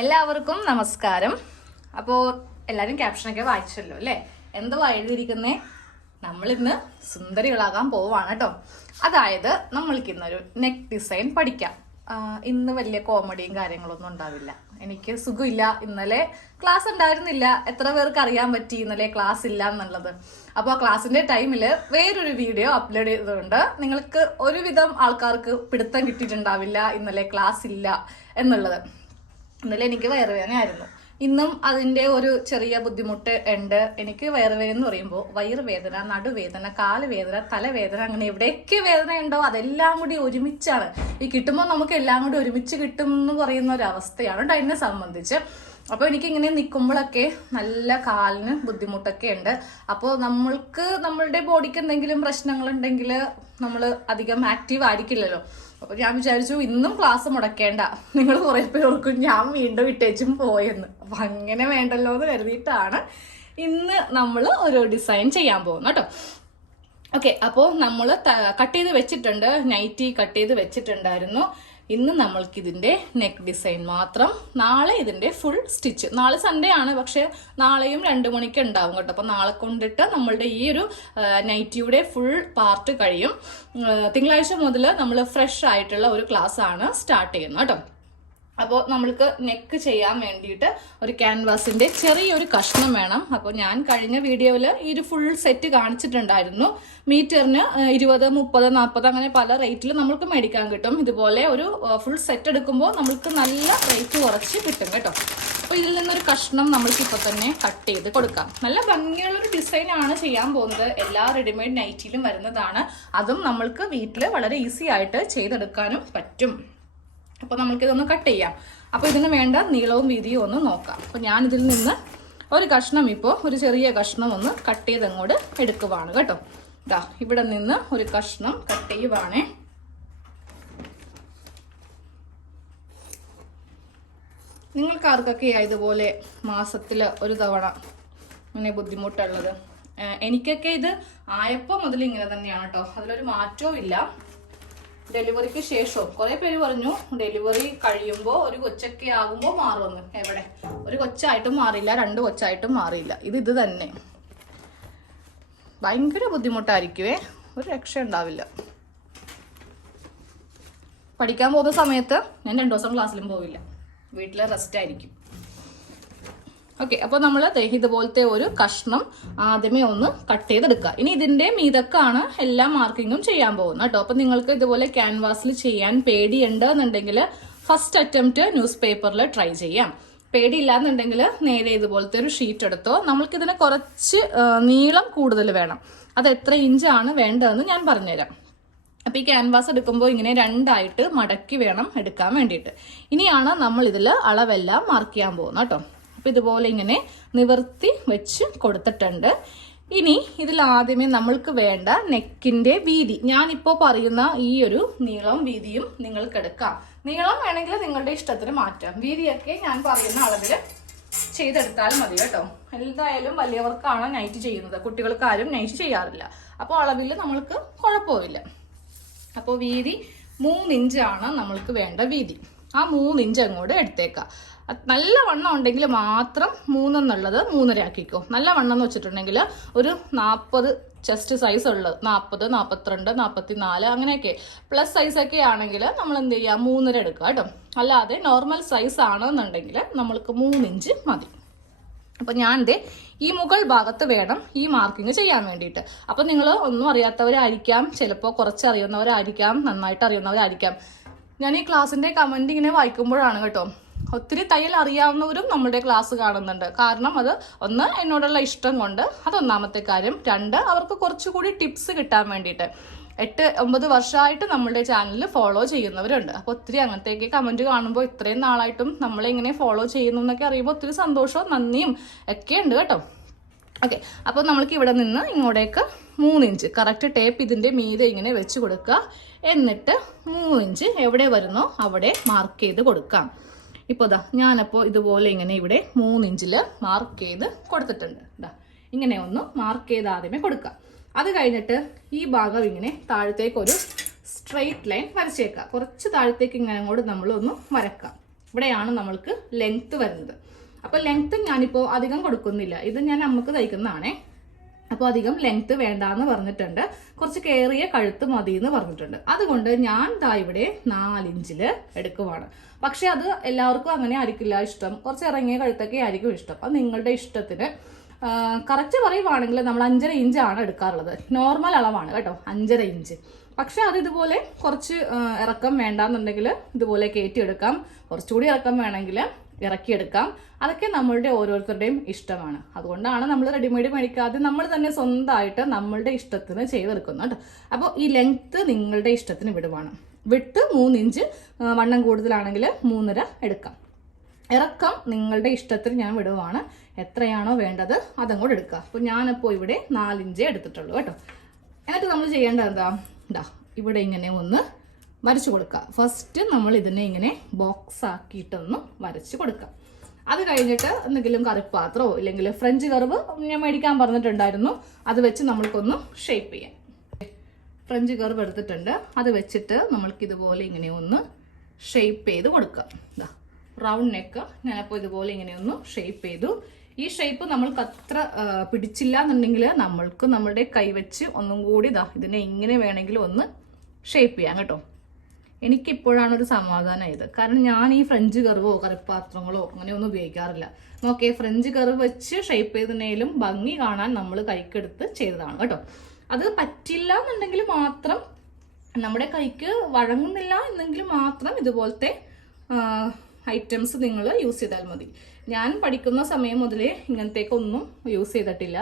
എല്ലാവർക്കും നമസ്കാരം. അപ്പോൾ എല്ലാവരും ക്യാപ്ഷനൊക്കെ വായിച്ചല്ലോ അല്ലേ? എന്തുവാ എഴുതിയിരിക്കുന്നേ? നമ്മളിന്ന് സുന്ദരികളാകാൻ പോവാണ് കേട്ടോ. അതായത് നമ്മൾക്ക് ഇന്നൊരു നെക്ക് ഡിസൈൻ പഠിക്കാം. ഇന്ന് വലിയ കോമഡിയും കാര്യങ്ങളൊന്നും ഉണ്ടാവില്ല. എനിക്ക് സുഖമില്ല, ഇന്നലെ ക്ലാസ് ഉണ്ടായിരുന്നില്ല. എത്ര പേർക്ക് അറിയാൻ പറ്റി ഇന്നലെ ക്ലാസ് ഇല്ല എന്നുള്ളത്? അപ്പോൾ ആ ക്ലാസ്സിന്റെ ടൈമിൽ വേറൊരു വീഡിയോ അപ്ലോഡ് ചെയ്തതുകൊണ്ട് നിങ്ങൾക്ക് ഒരുവിധം ആൾക്കാർക്ക് പിടുത്തം കിട്ടിയിട്ടുണ്ടാവില്ല ഇന്നലെ ക്ലാസ് ഇല്ല എന്നുള്ളത്. ഇന്നലെ എനിക്ക് വയറുവേദനയായിരുന്നു. ഇന്നും അതിൻ്റെ ഒരു ചെറിയ ബുദ്ധിമുട്ട് ഉണ്ട്. എനിക്ക് വയറുവേദന എന്ന് പറയുമ്പോൾ വയറുവേദന, നടുവേദന, കാലുവേദന, തലവേദന, അങ്ങനെ എവിടെയൊക്കെ വേദന ഉണ്ടോ അതെല്ലാം കൂടി ഒരുമിച്ചാണ്. ഈ കിട്ടുമ്പോൾ നമുക്ക് എല്ലാം കൂടി ഒരുമിച്ച് കിട്ടും എന്ന് പറയുന്ന ഒരു അവസ്ഥയാണ് കേട്ടോ എന്നെ സംബന്ധിച്ച്. അപ്പോൾ എനിക്കിങ്ങനെ നിൽക്കുമ്പോഴൊക്കെ നല്ല കാലിന് ബുദ്ധിമുട്ടൊക്കെ ഉണ്ട്. അപ്പോൾ നമ്മളുടെ ബോഡിക്ക് എന്തെങ്കിലും പ്രശ്നങ്ങളുണ്ടെങ്കിൽ നമ്മൾ അധികം ആക്റ്റീവ് ആയിരിക്കില്ലല്ലോ. അപ്പോൾ ഞാൻ വിചാരിച്ചു ഇന്നും ക്ലാസ് മുടക്കേണ്ട. നിങ്ങൾ കുറേ പേർ ഓർക്കും ഞാൻ വീണ്ടും ഇട്ടേച്ചും പോയെന്ന്. അപ്പം അങ്ങനെ വേണ്ടല്ലോ എന്ന് കരുതിയിട്ടാണ് ഇന്ന് നമ്മൾ ഒരു ഡിസൈൻ ചെയ്യാൻ പോകുന്നത് കേട്ടോ. ഓക്കെ, അപ്പോൾ നമ്മൾ കട്ട് ചെയ്ത് വെച്ചിട്ടുണ്ട്, നൈറ്റി കട്ട് ചെയ്ത് വെച്ചിട്ടുണ്ടായിരുന്നു. ഇന്ന് നമ്മൾക്ക് ഇതിൻ്റെ നെക്ക് ഡിസൈൻ മാത്രം. നാളെ ഇതിൻ്റെ ഫുൾ സ്റ്റിച്ച്. നാളെ സൺഡേ ആണ്, പക്ഷെ നാളെയും 2 മണിക്ക് ഉണ്ടാവും കേട്ടോ. അപ്പോൾ നാളെ കൊണ്ടിട്ട് നമ്മളുടെ ഈ ഒരു നൈറ്റിയുടെ ഫുൾ പാർട്ട് കഴിയും. തിങ്കളാഴ്ച മുതൽ നമ്മൾ ഫ്രഷ് ആയിട്ടുള്ള ഒരു ക്ലാസ് ആണ് സ്റ്റാർട്ട് ചെയ്യുന്നത് കേട്ടോ. അപ്പോൾ നമ്മൾക്ക് നെക്ക് ചെയ്യാൻ വേണ്ടിയിട്ട് ഒരു ക്യാൻവാസിൻ്റെ ചെറിയൊരു കഷ്ണം വേണം. അപ്പോൾ ഞാൻ കഴിഞ്ഞ വീഡിയോയിൽ ഈ ഒരു ഫുൾ സെറ്റ് കാണിച്ചിട്ടുണ്ടായിരുന്നു. മീറ്ററിന് 20, 30, 40 അങ്ങനെ പല റേറ്റിൽ നമ്മൾക്ക് മേടിക്കാൻ കിട്ടും. ഇതുപോലെ ഒരു ഫുൾ സെറ്റ് എടുക്കുമ്പോൾ നമ്മൾക്ക് നല്ല റേറ്റ് കുറച്ച് കിട്ടും കേട്ടോ. അപ്പോൾ ഇതിൽ നിന്നൊരു കഷ്ണം നമ്മൾക്ക് ഇപ്പോൾ തന്നെ കട്ട് ചെയ്ത് കൊടുക്കാം. നല്ല ഭംഗിയുള്ളൊരു ഡിസൈനാണ് ചെയ്യാൻ പോകുന്നത്. എല്ലാ റെഡിമെയ്ഡ് നൈറ്റിയിലും വരുന്നതാണ്. അതും നമ്മൾക്ക് വീട്ടിൽ വളരെ ഈസി ആയിട്ട് ചെയ്തെടുക്കാനും പറ്റും. അപ്പോൾ നമുക്കിതൊന്ന് കട്ട് ചെയ്യാം. അപ്പോൾ ഇതിന് വേണ്ട നീളവും വീതിയും ഒന്ന് നോക്കാം. അപ്പോൾ ഞാനിതിൽ നിന്ന് ഒരു കഷ്ണം, ഇപ്പോൾ ഒരു ചെറിയ കഷ്ണം ഒന്ന് കട്ട് ചെയ്ത് അങ്ങോട്ട് എടുക്കുവാണ് കേട്ടോ. ഇതാ ഇവിടെ നിന്ന് ഒരു കഷ്ണം കട്ട് ചെയ്യുവാണേ. നിങ്ങൾക്ക് ആർക്കൊക്കെയാണ് ഇതുപോലെ മാസത്തിൽ ഒരു തവണ ഇങ്ങനെ ബുദ്ധിമുട്ടുള്ളത്? എനിക്കൊക്കെ ഇത് ആയപ്പോൾ മുതൽ ഇങ്ങനെ തന്നെയാണ് കേട്ടോ. അതിലൊരു മാറ്റവും ഇല്ല. ഡെലിവറിക്ക് ശേഷവും കുറേ പേര് പറഞ്ഞു ഡെലിവറി കഴിയുമ്പോൾ ഒരു കൊച്ചൊക്കെ ആകുമ്പോൾ മാറുമെന്ന്. എവിടെ, ഒരു കൊച്ചായിട്ടും മാറിയില്ല, 2 കൊച്ചായിട്ടും മാറിയില്ല. ഇത് തന്നെ ഭയങ്കര ബുദ്ധിമുട്ടായിരിക്കുവേ, ഒരു രക്ഷ ഉണ്ടാവില്ല. പഠിക്കാൻ പോകുന്ന സമയത്ത് ഞാൻ 2 ദിവസം ക്ലാസ്സിലും പോവില്ല, വീട്ടിലെ റെസ്റ്റ് ആയിരിക്കും. ഓക്കെ, അപ്പോൾ നമ്മൾ ഇതുപോലത്തെ ഒരു കഷ്ണം ആദ്യമേ ഒന്ന് കട്ട് ചെയ്തെടുക്കുക. ഇനി ഇതിൻ്റെ മീതക്കാണ് എല്ലാ മാർക്കിങ്ങും ചെയ്യാൻ പോകുന്നത് കേട്ടോ. അപ്പോൾ നിങ്ങൾക്ക് ഇതുപോലെ ക്യാൻവാസിൽ ചെയ്യാൻ പേടിയുണ്ട് എന്നുണ്ടെങ്കിൽ ഫസ്റ്റ് അറ്റംപ്റ്റ് ന്യൂസ് പേപ്പറിൽ ട്രൈ ചെയ്യാം. പേടിയില്ലാന്നുണ്ടെങ്കിൽ നേരെ ഇതുപോലത്തെ ഒരു ഷീറ്റ് എടുത്തോ. നമ്മൾക്കിതിന് കുറച്ച് നീളം കൂടുതൽ വേണം. അത് എത്ര ഇഞ്ചാണ് വേണ്ടതെന്ന് ഞാൻ പറഞ്ഞുതരാം. അപ്പോൾ ഈ ക്യാൻവാസ് എടുക്കുമ്പോൾ ഇങ്ങനെ 2ആയിട്ട് മടക്കി വേണം എടുക്കാൻ വേണ്ടിയിട്ട്. ഇനിയാണ് നമ്മൾ ഇതിൽ അളവെല്ലാം മാർക്ക് ചെയ്യാൻ പോകുന്നത് കേട്ടോ. അപ്പം ഇതുപോലെ ഇങ്ങനെ നിവർത്തി വെച്ച് കൊടുത്തിട്ടുണ്ട്. ഇനി ഇതിൽ ആദ്യമേ നമ്മൾക്ക് വേണ്ട നെക്കിൻ്റെ വീതി. ഞാനിപ്പോൾ പറയുന്ന ഈ ഒരു നീളവും വീതിയും നിങ്ങൾക്ക് എടുക്കാം. നീളം വേണമെങ്കിൽ നിങ്ങളുടെ ഇഷ്ടത്തിന് മാറ്റാം. വീതിയൊക്കെ ഞാൻ പറയുന്ന അളവിൽ ചെയ്തെടുത്താലും മതി കേട്ടോ. എന്തായാലും വലിയവർക്കാണ് നൈറ്റ് ചെയ്യുന്നത്, കുട്ടികൾക്ക് ആരും നൈറ്റ് ചെയ്യാറില്ല. അപ്പോൾ അളവിൽ നമ്മൾക്ക് കുഴപ്പമില്ല. അപ്പോൾ വീതി 3 ഇഞ്ചാണ് നമ്മൾക്ക് വേണ്ട വീതി. ആ 3 ഇഞ്ച് അങ്ങോട്ട് എടുത്തേക്കാം. നല്ല വണ്ണം ഉണ്ടെങ്കിൽ മാത്രം 3 എന്നുള്ളത് 3.5 ആക്കിക്കോ. നല്ല വണ്ണം എന്ന് വെച്ചിട്ടുണ്ടെങ്കിൽ ഒരു 40 ചെസ്റ്റ് സൈസ് ഉള്ളത്, 40, 42, 44 അങ്ങനെയൊക്കെ പ്ലസ് സൈസൊക്കെ ആണെങ്കിൽ നമ്മൾ എന്ത് ചെയ്യുക, 3.5 എടുക്കുക കേട്ടോ. അല്ലാതെ നോർമൽ സൈസ് ആണെന്നുണ്ടെങ്കിൽ നമ്മൾക്ക് 3 ഇഞ്ച് മതി. അപ്പോൾ ഞാൻ ഈ മുകൾ ഭാഗത്ത് വേണം ഈ മാർക്കിങ് ചെയ്യാൻ വേണ്ടിയിട്ട്. അപ്പോൾ നിങ്ങൾ ഒന്നും അറിയാത്തവരായിരിക്കാം, ചിലപ്പോൾ കുറച്ച് അറിയുന്നവരായിരിക്കാം, നന്നായിട്ട് അറിയുന്നവരായിരിക്കാം. ഞാൻ ഈ ക്ലാസ്സിൻ്റെ കമൻറ്റ് ഇങ്ങനെ വായിക്കുമ്പോഴാണ് കേട്ടോ ഒത്തിരി തയ്യൽ അറിയാവുന്നവരും നമ്മുടെ ക്ലാസ് കാണുന്നുണ്ട്. കാരണം അത് ഒന്ന് എന്നോടുള്ള ഇഷ്ടം കൊണ്ട്, അതൊന്നാമത്തെ കാര്യം. 2 അവർക്ക് കുറച്ചുകൂടി ടിപ്സ് കിട്ടാൻ വേണ്ടിയിട്ട്. 8-9 വർഷമായിട്ട് നമ്മളുടെ ചാനലിൽ ഫോളോ ചെയ്യുന്നവരുണ്ട്. അപ്പോൾ ഒത്തിരി അങ്ങനത്തേക്ക് കമൻറ്റ് കാണുമ്പോൾ ഇത്രയും നാളായിട്ടും നമ്മളെ ഇങ്ങനെ ഫോളോ ചെയ്യുന്നു എന്നൊക്കെ അറിയുമ്പോൾ ഒത്തിരി സന്തോഷവും നന്ദിയും ഒക്കെ ഉണ്ട് കേട്ടോ. ഓക്കെ, അപ്പോൾ നമ്മൾക്ക് ഇവിടെ നിന്ന് ഇങ്ങോട്ടേക്ക് 3 ഇഞ്ച് കറക്റ്റ് ടേപ്പ് ഇതിൻ്റെ മീതെ ഇങ്ങനെ വെച്ച് കൊടുക്കുക. എന്നിട്ട് 3 ഇഞ്ച് എവിടെ വരുന്നോ അവിടെ മാർക്ക് ചെയ്ത് കൊടുക്കാം. ഇപ്പോൾ ഞാനപ്പോൾ ഇതുപോലെ ഇങ്ങനെ ഇവിടെ 3 ഇഞ്ചിൽ മാർക്ക് ചെയ്ത് കൊടുത്തിട്ടുണ്ട്. ഇങ്ങനെ ഒന്ന് മാർക്ക് ചെയ്ത് ആദ്യമേ കൊടുക്കാം. അത് കഴിഞ്ഞിട്ട് ഈ ഭാഗം ഇങ്ങനെ താഴത്തേക്കൊരു സ്ട്രെയിറ്റ് ലൈൻ വരച്ചേക്കാം. കുറച്ച് താഴത്തേക്ക് ഇങ്ങനെ അങ്ങോട്ട് നമ്മളൊന്ന് വരക്കാം. ഇവിടെയാണ് നമ്മൾക്ക് ലെങ്ത്ത് വരുന്നത്. അപ്പോൾ ലെങ്ത്ത് ഞാനിപ്പോൾ അധികം കൊടുക്കുന്നില്ല, ഇത് ഞാൻ നമുക്ക് തയ്ക്കുന്നതാണേ. അപ്പോൾ അധികം ലെങ്ത്ത് വേണ്ടാന്ന് പറഞ്ഞിട്ടുണ്ട്, കുറച്ച് കയറിയ കഴുത്ത് മതി എന്ന് പറഞ്ഞിട്ടുണ്ട്. അതുകൊണ്ട് ഞാൻ ഇവിടെ 4 ഇഞ്ചിൽ എടുക്കുവാണ്. പക്ഷെ അത് എല്ലാവർക്കും അങ്ങനെ ആയിരിക്കില്ല ഇഷ്ടം, കുറച്ച് ഇറങ്ങിയ കഴുത്തൊക്കെ ആയിരിക്കും ഇഷ്ടം. അത് നിങ്ങളുടെ ഇഷ്ടത്തിന്. കറക്റ്റ് പറയുവാണെങ്കിൽ നമ്മൾ 5.5 ഇഞ്ചാണ് എടുക്കാറുള്ളത്, നോർമൽ അളവാണ് കേട്ടോ 5.5 ഇഞ്ച്. പക്ഷെ അത് ഇതുപോലെ കുറച്ച് ഇറക്കം വേണ്ടാന്നുണ്ടെങ്കിൽ ഇതുപോലെ കയറ്റിയെടുക്കാം, കുറച്ചുകൂടി ഇറക്കം വേണമെങ്കിൽ ഇറക്കിയെടുക്കാം. അതൊക്കെ നമ്മളുടെ ഓരോരുത്തരുടെയും ഇഷ്ടമാണ്. അതുകൊണ്ടാണ് നമ്മൾ റെഡിമെയ്ഡ് മേടിക്കാതെ നമ്മൾ തന്നെ സ്വന്തമായിട്ട് നമ്മളുടെ ഇഷ്ടത്തിന് ചെയ്തെടുക്കുന്നത് കേട്ടോ. അപ്പോൾ ഈ ലെങ്ത്ത് നിങ്ങളുടെ ഇഷ്ടത്തിന് വിടുവാണ്. വിട്ട് 3 ഇഞ്ച്, വണ്ണം കൂടുതലാണെങ്കിൽ 3.5 എടുക്കാം. ഇറക്കം നിങ്ങളുടെ ഇഷ്ടത്തിന് ഞാൻ വിടുവാണ്, എത്രയാണോ വേണ്ടത് അതങ്ങോട്ട് എടുക്കുക. അപ്പോൾ ഞാനിപ്പോൾ ഇവിടെ 4 ഇഞ്ചേ എടുത്തിട്ടുള്ളൂ കേട്ടോ. എന്നിട്ട് നമ്മൾ ചെയ്യേണ്ടത് എന്താ, ഇവിടെ ഇങ്ങനെ ഒന്ന് വരച്ചു കൊടുക്കുക. ഫസ്റ്റ് നമ്മൾ ഇതിനെ ഇങ്ങനെ ബോക്സ് ആക്കിയിട്ടൊന്ന് വരച്ച് കൊടുക്കുക. അത് കഴിഞ്ഞിട്ട് എന്തെങ്കിലും കറിപ്പാത്രമോ ഇല്ലെങ്കിൽ ഫ്രഞ്ച് കർവ് ഞാൻ മേടിക്കാൻ പറഞ്ഞിട്ടുണ്ടായിരുന്നു, അത് വെച്ച് നമ്മൾക്കൊന്ന് ഷേപ്പ് ചെയ്യാം. ഫ്രഞ്ച് കർവ് എടുത്തിട്ടുണ്ട്, അത് വെച്ചിട്ട് നമ്മൾക്ക് ഇതുപോലെ ഇങ്ങനെ ഒന്ന് ഷേപ്പ് ചെയ്ത് കൊടുക്കുക. റൗണ്ട് നെക്ക് ഞാനപ്പോൾ ഇതുപോലെ ഇങ്ങനെ ഒന്ന് ഷേപ്പ് ചെയ്തു. ഈ ഷേപ്പ് നമ്മൾക്ക് അത്ര പിടിച്ചില്ല എന്നുണ്ടെങ്കിൽ നമ്മൾക്ക് നമ്മുടെ കൈ വെച്ച് ഒന്നും കൂടി ഇതിനെ ഇങ്ങനെ വേണമെങ്കിലും ഒന്ന് ഷേപ്പ് ചെയ്യാം കേട്ടോ. എനിക്കിപ്പോഴാണ് ഒരു സമാധാനമായത്, കാരണം ഞാൻ ഈ ഫ്രഞ്ച് കർവോ കറിപ്പാത്രങ്ങളോ അങ്ങനെയൊന്നും ഉപയോഗിക്കാറില്ല. നോക്കേ, ഫ്രഞ്ച് കർവ് വെച്ച് ഷേപ്പ് ചെയ്തതിനേലും ഭംഗി കാണാൻ നമ്മൾ കൈക്കെടുത്ത് ചെയ്തതാണ് കേട്ടോ. അത് പറ്റില്ല എന്നുണ്ടെങ്കിൽ മാത്രം, നമ്മുടെ കൈക്ക് വഴങ്ങുന്നില്ല എന്നെങ്കിൽ മാത്രം ഇതുപോലത്തെ ഐറ്റംസ് നിങ്ങൾ യൂസ് ചെയ്താൽ മതി. ഞാൻ പഠിക്കുന്ന സമയം മുതലേ ഇങ്ങനത്തേക്കൊന്നും യൂസ് ചെയ്തിട്ടില്ല.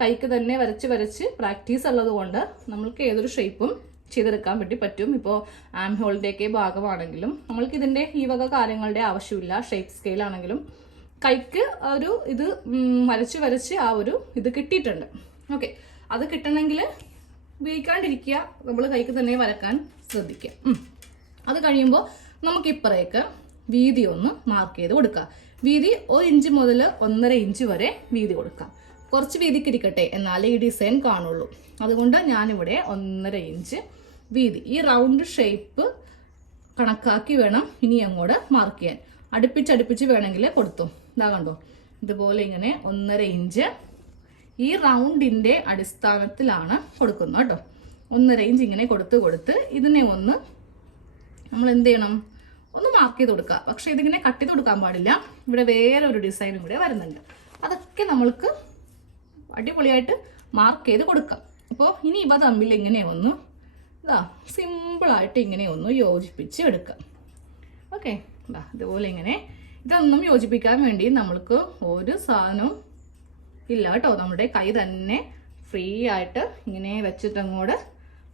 കൈക്ക് തന്നെ വരച്ച് വരച്ച് പ്രാക്ടീസ് ഉള്ളത് കൊണ്ട് നമ്മൾക്ക് ഏതൊരു ഷേപ്പും ചെയ്തെടുക്കാൻ വേണ്ടി പറ്റും. ഇപ്പോൾ ആം ഹോളിൻ്റെയൊക്കെ ഭാഗമാണെങ്കിലും നമ്മൾക്ക് ഇതിൻ്റെ ഈ വക കാര്യങ്ങളുടെ ആവശ്യമില്ല. ഷേപ്പ് സ്കെയിലാണെങ്കിലും കൈക്ക് ഒരു ഇത് വരച്ച് വരച്ച് ആ ഒരു ഇത് കിട്ടിയിട്ടുണ്ട്. ഓക്കെ, അത് കിട്ടണമെങ്കിൽ ഉപയോഗിക്കാണ്ടിരിക്കുക, നമ്മൾ കൈക്ക് തന്നെ വരക്കാൻ ശ്രദ്ധിക്കുക. അത് കഴിയുമ്പോൾ നമുക്കിപ്പറേക്ക് വീതി ഒന്ന് മാർക്ക് ചെയ്ത് കൊടുക്കുക. വീതി 1 ഇഞ്ച് മുതൽ 1.5 ഇഞ്ച് വരെ വീതി കൊടുക്കാം. കുറച്ച് വീതിക്ക് ഇരിക്കട്ടെ, എന്നാലേ ഈ ഡിസൈൻ കാണുള്ളൂ. അതുകൊണ്ട് ഞാനിവിടെ 1.5 ഇഞ്ച് വീതി, ഈ റൗണ്ട് ഷേപ്പ് കണക്കാക്കി വേണം ഇനി അങ്ങോട്ട് മാർക്ക് ചെയ്യാൻ. അടുപ്പിച്ചടുപ്പിച്ച് വേണമെങ്കിൽ കൊടുത്തു. ഇതാ കണ്ടോ, ഇതുപോലെ ഇങ്ങനെ 1.5 ഇഞ്ച് ഈ റൗണ്ടിൻ്റെ അടിസ്ഥാനത്തിലാണ് കൊടുക്കുന്നത് കേട്ടോ. 1.5 ഇഞ്ച് ഇങ്ങനെ കൊടുത്ത് ഇതിനെ ഒന്ന് നമ്മൾ എന്ത് ചെയ്യണം, ഒന്ന് മാർക്ക് ചെയ്ത് കൊടുക്കുക. പക്ഷെ ഇതിങ്ങനെ കട്ട് ചെയ്ത് കൊടുക്കാൻ പാടില്ല, ഇവിടെ വേറെ ഒരു ഡിസൈനും കൂടെ വരുന്നുണ്ട്. അതൊക്കെ നമ്മൾക്ക് അടിപൊളിയായിട്ട് മാർക്ക് ചെയ്ത് കൊടുക്കാം. അപ്പോൾ ഇനി ഇവ തമ്മിൽ ഇങ്ങനെ ഒന്ന് സിമ്പിളായിട്ട് ഇങ്ങനെ ഒന്ന് യോജിപ്പിച്ച് എടുക്കാം. ഓക്കെ, ഇതുപോലെ ഇങ്ങനെ ഇതൊന്നും യോജിപ്പിക്കാൻ വേണ്ടി നമ്മൾക്ക് ഒരു സാധനവും ഇല്ല കേട്ടോ. നമ്മുടെ കൈ തന്നെ ഫ്രീ ആയിട്ട് ഇങ്ങനെ വെച്ചിട്ട് അങ്ങോട്ട്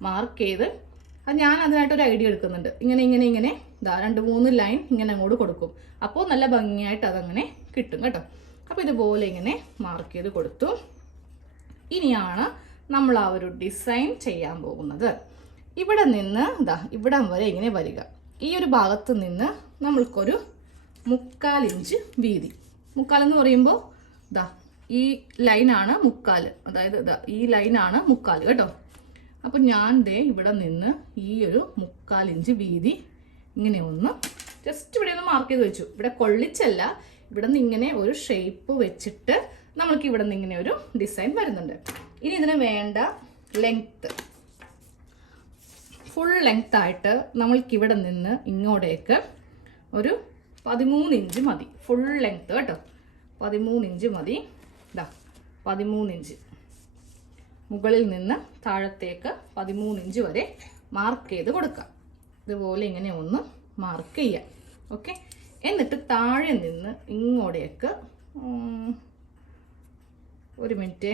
മാർക്ക് ചെയ്ത്, അത് ഞാൻ അതിനായിട്ടൊരു ഐഡിയ എടുക്കുന്നുണ്ട്. ഇങ്ങനെ 2-3 ലൈൻ ഇങ്ങനെ അങ്ങോട്ട് കൊടുക്കും. അപ്പോൾ നല്ല ഭംഗിയായിട്ട് അതങ്ങനെ കിട്ടും കേട്ടോ. അപ്പോൾ ഇതുപോലെ ഇങ്ങനെ മാർക്ക് ചെയ്ത് കൊടുത്തു. ഇനിയാണ് നമ്മൾ ആ ഒരു ഡിസൈൻ ചെയ്യാൻ പോകുന്നത്. ഇവിടെ നിന്ന് ഇവിടം വരെ ഇങ്ങനെ വരിക. ഈ ഒരു ഭാഗത്ത് നിന്ന് നമ്മൾക്കൊരു 1/4 ഇഞ്ച് വീതി. 1/4 എന്ന് പറയുമ്പോൾ ഈ ലൈനാണ് 1/4, അതായത് ഈ ലൈനാണ് 1/4 കേട്ടോ. അപ്പം ഞാൻ ഇവിടെ നിന്ന് ഈ ഒരു 1/4 ഇഞ്ച് വീതി ഇങ്ങനെ ഒന്ന് ജസ്റ്റ് ഇവിടെ ഒന്ന് മാർക്ക് ചെയ്ത് വെച്ചു. ഇവിടെ കൊള്ളിച്ചല്ല, ഇവിടെ നിന്ന് ഇങ്ങനെ ഒരു ഷേപ്പ് വെച്ചിട്ട് നമ്മൾക്ക് ഇവിടെ നിന്ന് ഇങ്ങനെ ഒരു ഡിസൈൻ വരുന്നുണ്ട്. ഇനി ഇതിന് വേണ്ട ലെങ്ത്ത്, ഫുൾ ലെങ്ത് ആയിട്ട് നമ്മൾക്കിവിടെ നിന്ന് ഇങ്ങോട്ടേക്ക് ഒരു 13 ഇഞ്ച് മതി. ഫുൾ ലെങ്ത്ത് കേട്ടോ, 13 ഇഞ്ച് മതി. 13 ഇഞ്ച് മുകളിൽ നിന്ന് താഴത്തേക്ക് 13 ഇഞ്ച് വരെ മാർക്ക് ചെയ്ത് കൊടുക്കാം. ഇതുപോലെ ഇങ്ങനെ ഒന്ന് മാർക്ക് ചെയ്യാം. ഓക്കെ, എന്നിട്ട് താഴെ നിന്ന് ഇങ്ങോട്ടേക്ക് ഒരു മിനിറ്റ്,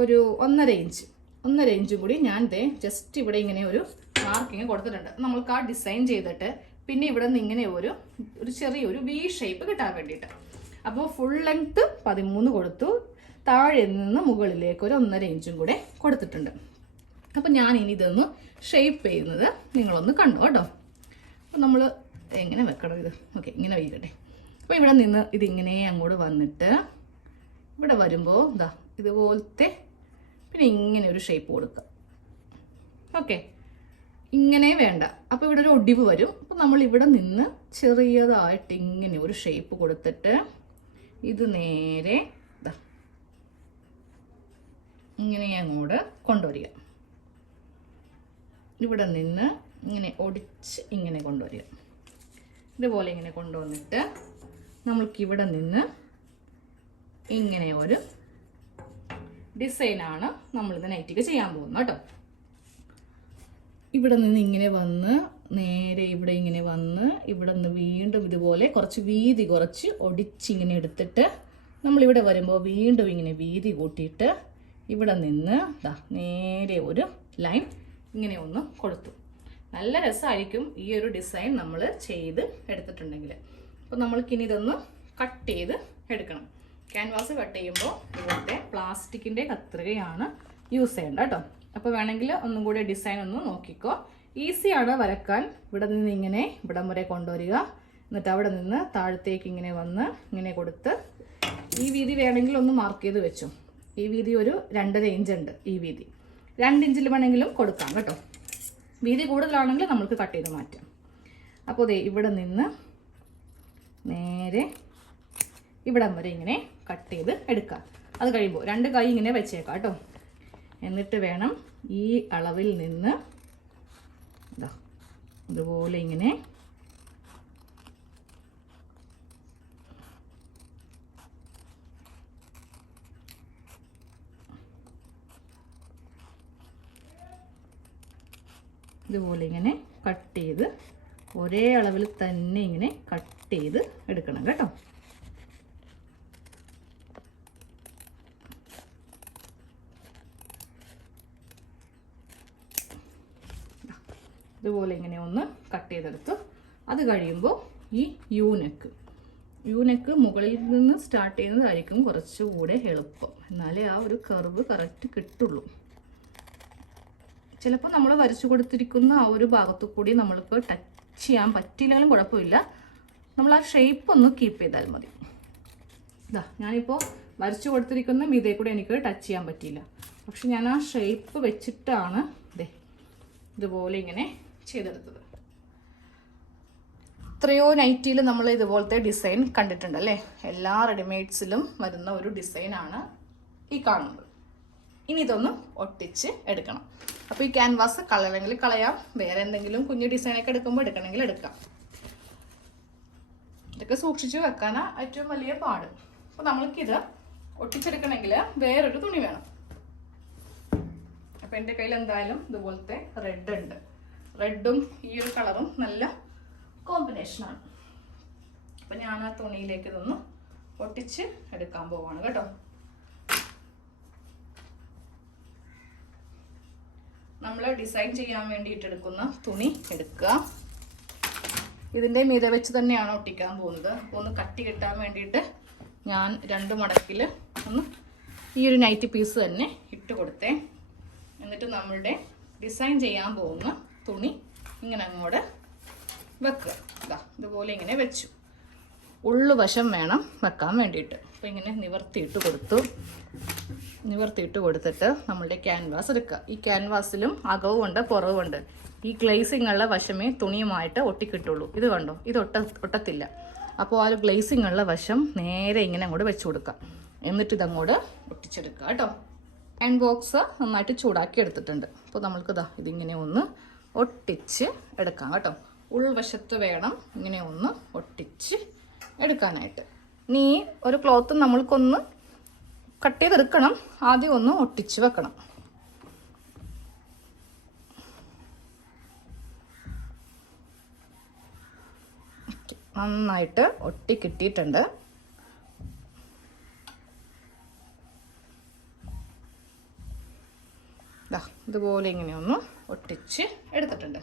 ഒരു 1.5 ഇഞ്ചും കൂടി ഞാൻ ജസ്റ്റ് ഇവിടെ ഇങ്ങനെ ഒരു മാർക്കിങ് കൊടുത്തിട്ടുണ്ട്. നമ്മൾക്ക് ആ ഡിസൈൻ ചെയ്തിട്ട് പിന്നെ ഇവിടെ നിന്ന് ഇങ്ങനെ ഒരു ചെറിയൊരു വി ഷേപ്പ് കിട്ടാൻ വേണ്ടിയിട്ട്. അപ്പോൾ ഫുൾ ലെങ്ത്ത് 13 കൊടുത്തു, താഴെ നിന്ന് മുകളിലേക്ക് ഒരു 1.5 ഇഞ്ചും കൂടെ കൊടുത്തിട്ടുണ്ട്. അപ്പോൾ ഞാൻ ഇനി ഇതൊന്ന് ഷേപ്പ് ചെയ്യുന്നത് നിങ്ങളൊന്ന് കണ്ടോ കേട്ടോ. അപ്പോൾ നമ്മൾ എങ്ങനെ വെക്കണം ഇത്? ഓക്കെ, ഇങ്ങനെ വയ്ക്കട്ടെ. അപ്പോൾ ഇവിടെ നിന്ന് ഇതിങ്ങനെ അങ്ങോട്ട് വന്നിട്ട് ഇവിടെ വരുമ്പോൾ ഇതുപോലത്തെ പിന്നെ ഇങ്ങനെ ഒരു ഷേപ്പ് കൊടുക്കുക. ഓക്കെ, ഇങ്ങനെ വേണ്ട. അപ്പോൾ ഇവിടെ ഒരു ഒടിവ് വരും. അപ്പോൾ നമ്മൾ ഇവിടെ നിന്ന് ചെറിയതായിട്ട് ഇങ്ങനെ ഒരു ഷേപ്പ് കൊടുത്തിട്ട് ഇത് നേരെ ഇങ്ങനെ അങ്ങോട്ട് കൊണ്ടുവരിക. ഇവിടെ നിന്ന് ഇങ്ങനെ ഒടിച്ച് ഇങ്ങനെ കൊണ്ടുവരിക. ഇതുപോലെ ഇങ്ങനെ കൊണ്ടുവന്നിട്ട് നമ്മൾക്കിവിടെ നിന്ന് ഇങ്ങനെ ഒരു ഡിസൈനാണ് നമ്മളിത് നൈറ്റിക്ക് ചെയ്യാൻ പോകുന്നത് കേട്ടോ. ഇവിടെ നിന്ന് ഇങ്ങനെ വന്ന് നേരെ ഇവിടെ ഇങ്ങനെ വന്ന് ഇവിടെ നിന്ന് വീണ്ടും ഇതുപോലെ കുറച്ച് വീതി കുറച്ച് ഒടിച്ചിങ്ങനെ എടുത്തിട്ട് നമ്മളിവിടെ വരുമ്പോൾ വീണ്ടും ഇങ്ങനെ വീതി കൂട്ടിയിട്ട് ഇവിടെ നിന്ന് നേരെ ഒരു ലൈൻ ഇങ്ങനെ ഒന്ന് കൊടുത്തു. നല്ല രസമായിരിക്കും ഈ ഒരു ഡിസൈൻ നമ്മൾ ചെയ്ത് എടുത്തിട്ടുണ്ടെങ്കിൽ. അപ്പോൾ നമ്മൾക്കിനി ഇതൊന്ന് കട്ട് ചെയ്ത് എടുക്കണം. ക്യാൻവാസ് കട്ട് ചെയ്യുമ്പോൾ ഇവിടുത്തെ പ്ലാസ്റ്റിക്കിൻ്റെ കത്രികയാണ് യൂസ് ചെയ്യേണ്ടത് കേട്ടോ. അപ്പോൾ വേണമെങ്കിൽ ഒന്നും കൂടി ഡിസൈൻ ഒന്ന് നോക്കിക്കോ. ഈസിയാണ് വരക്കാൻ. ഇവിടെ നിന്ന് ഇങ്ങനെ ഇവിടം വരെ കൊണ്ടുവരിക. എന്നിട്ട് അവിടെ നിന്ന് താഴത്തേക്ക് ഇങ്ങനെ വന്ന് ഇങ്ങനെ കൊടുത്ത് ഈ വീതി വേണമെങ്കിൽ ഒന്ന് മാർക്ക് ചെയ്ത് വെച്ചു. ഈ വീതി ഒരു 2.5 ഇഞ്ച് ഉണ്ട്. ഈ വീതി 2 ഇഞ്ചിൽ വേണമെങ്കിലും കൊടുക്കാം കേട്ടോ. വീതി കൂടുതലാണെങ്കിൽ നമുക്ക് കട്ട് ചെയ്ത് മാറ്റാം. അപ്പോൾ ഇവിടെ നിന്ന് നേരെ ഇവിടം വരെ ഇങ്ങനെ കട്ട് ചെയ്ത് എടുക്കാം. അത് കഴിയുമ്പോൾ 2 കൈ ഇങ്ങനെ വെച്ചേക്കാം കേട്ടോ. എന്നിട്ട് വേണം ഈ അളവിൽ നിന്ന് ഇതുപോലെ ഇങ്ങനെ കട്ട് ചെയ്ത് ഒരേ അളവിൽ തന്നെ ഇങ്ങനെ കട്ട് ചെയ്ത് എടുക്കണം കേട്ടോ. ഇതുപോലെ ഇങ്ങനെ ഒന്ന് കട്ട് ചെയ്തെടുത്തു. അത് കഴിയുമ്പോൾ ഈ യൂനെക്ക് മുകളിൽ നിന്ന് സ്റ്റാർട്ട് ചെയ്യുന്നതായിരിക്കും കുറച്ചുകൂടെ എളുപ്പം. എന്നാലേ ആ ഒരു കർവ് കറക്റ്റ് കിട്ടുള്ളൂ. ചിലപ്പോൾ നമ്മൾ വരച്ചു കൊടുത്തിരിക്കുന്ന ആ ഒരു ഭാഗത്തു കൂടി നമ്മൾക്ക് ടച്ച് ചെയ്യാൻ പറ്റില്ലെങ്കിലും കുഴപ്പമില്ല. നമ്മൾ ആ ഷേപ്പ് ഒന്ന് കീപ്പ് ചെയ്താൽ മതി. ഞാനിപ്പോൾ വരച്ചു കൊടുത്തിരിക്കുന്ന ഇതേ കൂടെ എനിക്ക് ടച്ച് ചെയ്യാൻ പറ്റിയില്ല. പക്ഷെ ഞാൻ ആ ഷേപ്പ് വെച്ചിട്ടാണ് ഇതുപോലെ ഇങ്ങനെ ചെയ്തെടുത്തത്. എത്രയോ നൈറ്റിയിൽ നമ്മൾ ഇതുപോലത്തെ ഡിസൈൻ കണ്ടിട്ടുണ്ടല്ലേ. എല്ലാ റെഡിമെയ്ഡ്സിലും വരുന്ന ഒരു ഡിസൈനാണ് ഈ കാണുന്നത്. ഇനി ഇതൊന്ന് ഒട്ടിച്ച് എടുക്കണം. അപ്പോൾ ഈ ക്യാൻവാസ് കളയണമെങ്കിൽ കളയാം. വേറെ എന്തെങ്കിലും കുഞ്ഞു ഡിസൈനൊക്കെ എടുക്കുമ്പോൾ എടുക്കണമെങ്കിൽ എടുക്കാം. ഇതൊക്കെ സൂക്ഷിച്ച് വെക്കാനാണ് ഏറ്റവും വലിയ പാട്. അപ്പോൾ നമ്മൾക്കിത് ഒട്ടിച്ചെടുക്കണമെങ്കിൽ വേറൊരു തുണി വേണം. അപ്പോൾ എൻ്റെ കയ്യിൽ എന്തായാലും ഇതുപോലത്തെ റെഡ് ഉണ്ട്. റെഡും ഈ ഒരു കളറും നല്ല കോമ്പിനേഷനാണ്. അപ്പം ഞാൻ ആ തുണിയിലേക്ക് ഇതൊന്ന് ഒട്ടിച്ച് എടുക്കാൻ പോവാണ് കേട്ടോ. നമ്മൾ ഡിസൈൻ ചെയ്യാൻ വേണ്ടിയിട്ട് എടുക്കുന്ന തുണി എടുക്കുക. ഇതിൻ്റെ മീതെ വെച്ച് തന്നെയാണ് ഒട്ടിക്കാൻ പോകുന്നത്. അപ്പോൾ ഒന്ന് കട്ടി കിട്ടാൻ വേണ്ടിയിട്ട് ഞാൻ 2 മടക്കിൽ ഒന്ന് ഈ ഒരു നൈറ്റി പീസ് തന്നെ ഇട്ട് കൊടുത്തേ. എന്നിട്ട് നമ്മളുടെ ഡിസൈൻ ചെയ്യാൻ പോകുന്ന തുണി ഇങ്ങനെ അങ്ങോട്ട് വെക്കുക. ഇതുപോലെ ഇങ്ങനെ വെച്ചു. ഉള്ളുവശം വേണം വെക്കാൻ വേണ്ടിയിട്ട്. അപ്പോൾ ഇങ്ങനെ നിവർത്തിയിട്ട് കൊടുത്തിട്ട് നമ്മളുടെ ക്യാൻവാസ് എടുക്കുക. ഈ ക്യാൻവാസിലും അകവുമുണ്ട് പുറവുമുണ്ട്. ഈ ഗ്ലേസിംഗ് ഉള്ള വശമേ തുണിയുമായിട്ട് ഒട്ടിക്കിട്ടുള്ളൂ. ഇത് കണ്ടോ, ഇത് ഒട്ടത്തില്ല. അപ്പോൾ ആ ഒരു ഗ്ലേസിംഗ് ഉള്ള വശം നേരെ ഇങ്ങനെ അങ്ങോട്ട് വെച്ച് കൊടുക്കുക. എന്നിട്ട് ഇതങ്ങോട്ട് ഒട്ടിച്ചെടുക്കുക കേട്ടോ. ഹാൻഡ് ബോക്സ് നന്നായിട്ട് ചൂടാക്കി എടുത്തിട്ടുണ്ട്. അപ്പോൾ നമ്മൾക്ക് ഇതിങ്ങനെ ഒന്ന് ഒട്ടിച്ച് എടുക്കാം കേട്ടോ. ഉൾവശത്ത് വേണം ഇങ്ങനെ ഒന്ന് ഒട്ടിച്ച് എടുക്കാനായിട്ട്. ഇനി ഒരു ക്ലോത്ത് നമ്മൾക്കൊന്ന് കട്ട് ചെയ്തെടുക്കണം. ആദ്യം ഒന്ന് ഒട്ടിച്ച് വെക്കണം. നന്നായിട്ട് ഒട്ടി കിട്ടിയിട്ടുണ്ട്. ഇതുപോലെ ഇങ്ങനെ ഒന്ന് ഒട്ടിച്ച് എടുത്തിട്ടുണ്ട്.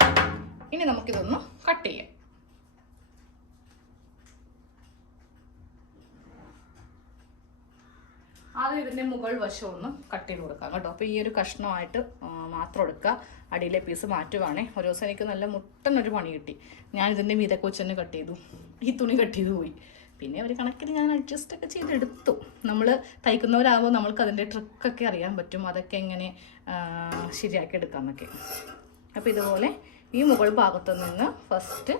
ഇനി നമുക്കിതൊന്ന് കട്ട് ചെയ്യാം. ആദ്യം ഇതിൻ്റെ മുകൾ വശം ഒന്ന് കട്ട് ചെയ്ത് കൊടുക്കാം കേട്ടോ. അപ്പോൾ ഈ ഒരു കഷ്ണമായിട്ട് മാത്രം എടുക്കുക. അടിയിലെ പീസ് മാറ്റുവാണേ. ഒരു ദിവസം എനിക്ക് നല്ല മുട്ടനൊരു പണി കിട്ടി. ഞാൻ ഇതിൻ്റെ മീതൊക്കെ വെച്ച് തന്നെ കട്ട് ചെയ്തു. ഈ തുണി കട്ട് ചെയ്ത് പോയി. പിന്നെ ഒരു കണക്കിന് ഞാൻ അഡ്ജസ്റ്റൊക്കെ ചെയ്തെടുത്തു. നമ്മൾ തയ്ക്കുന്നവരാകുമ്പോൾ നമ്മൾക്ക് അതിൻ്റെ ട്രിക്കൊക്കെ അറിയാൻ പറ്റും. അതൊക്കെ എങ്ങനെ ശരിയാക്കി എടുക്കാമെന്നൊക്കെ. അപ്പോൾ ഇതുപോലെ ഈ മുകൾ ഭാഗത്ത് നിന്ന് ഫസ്റ്റ്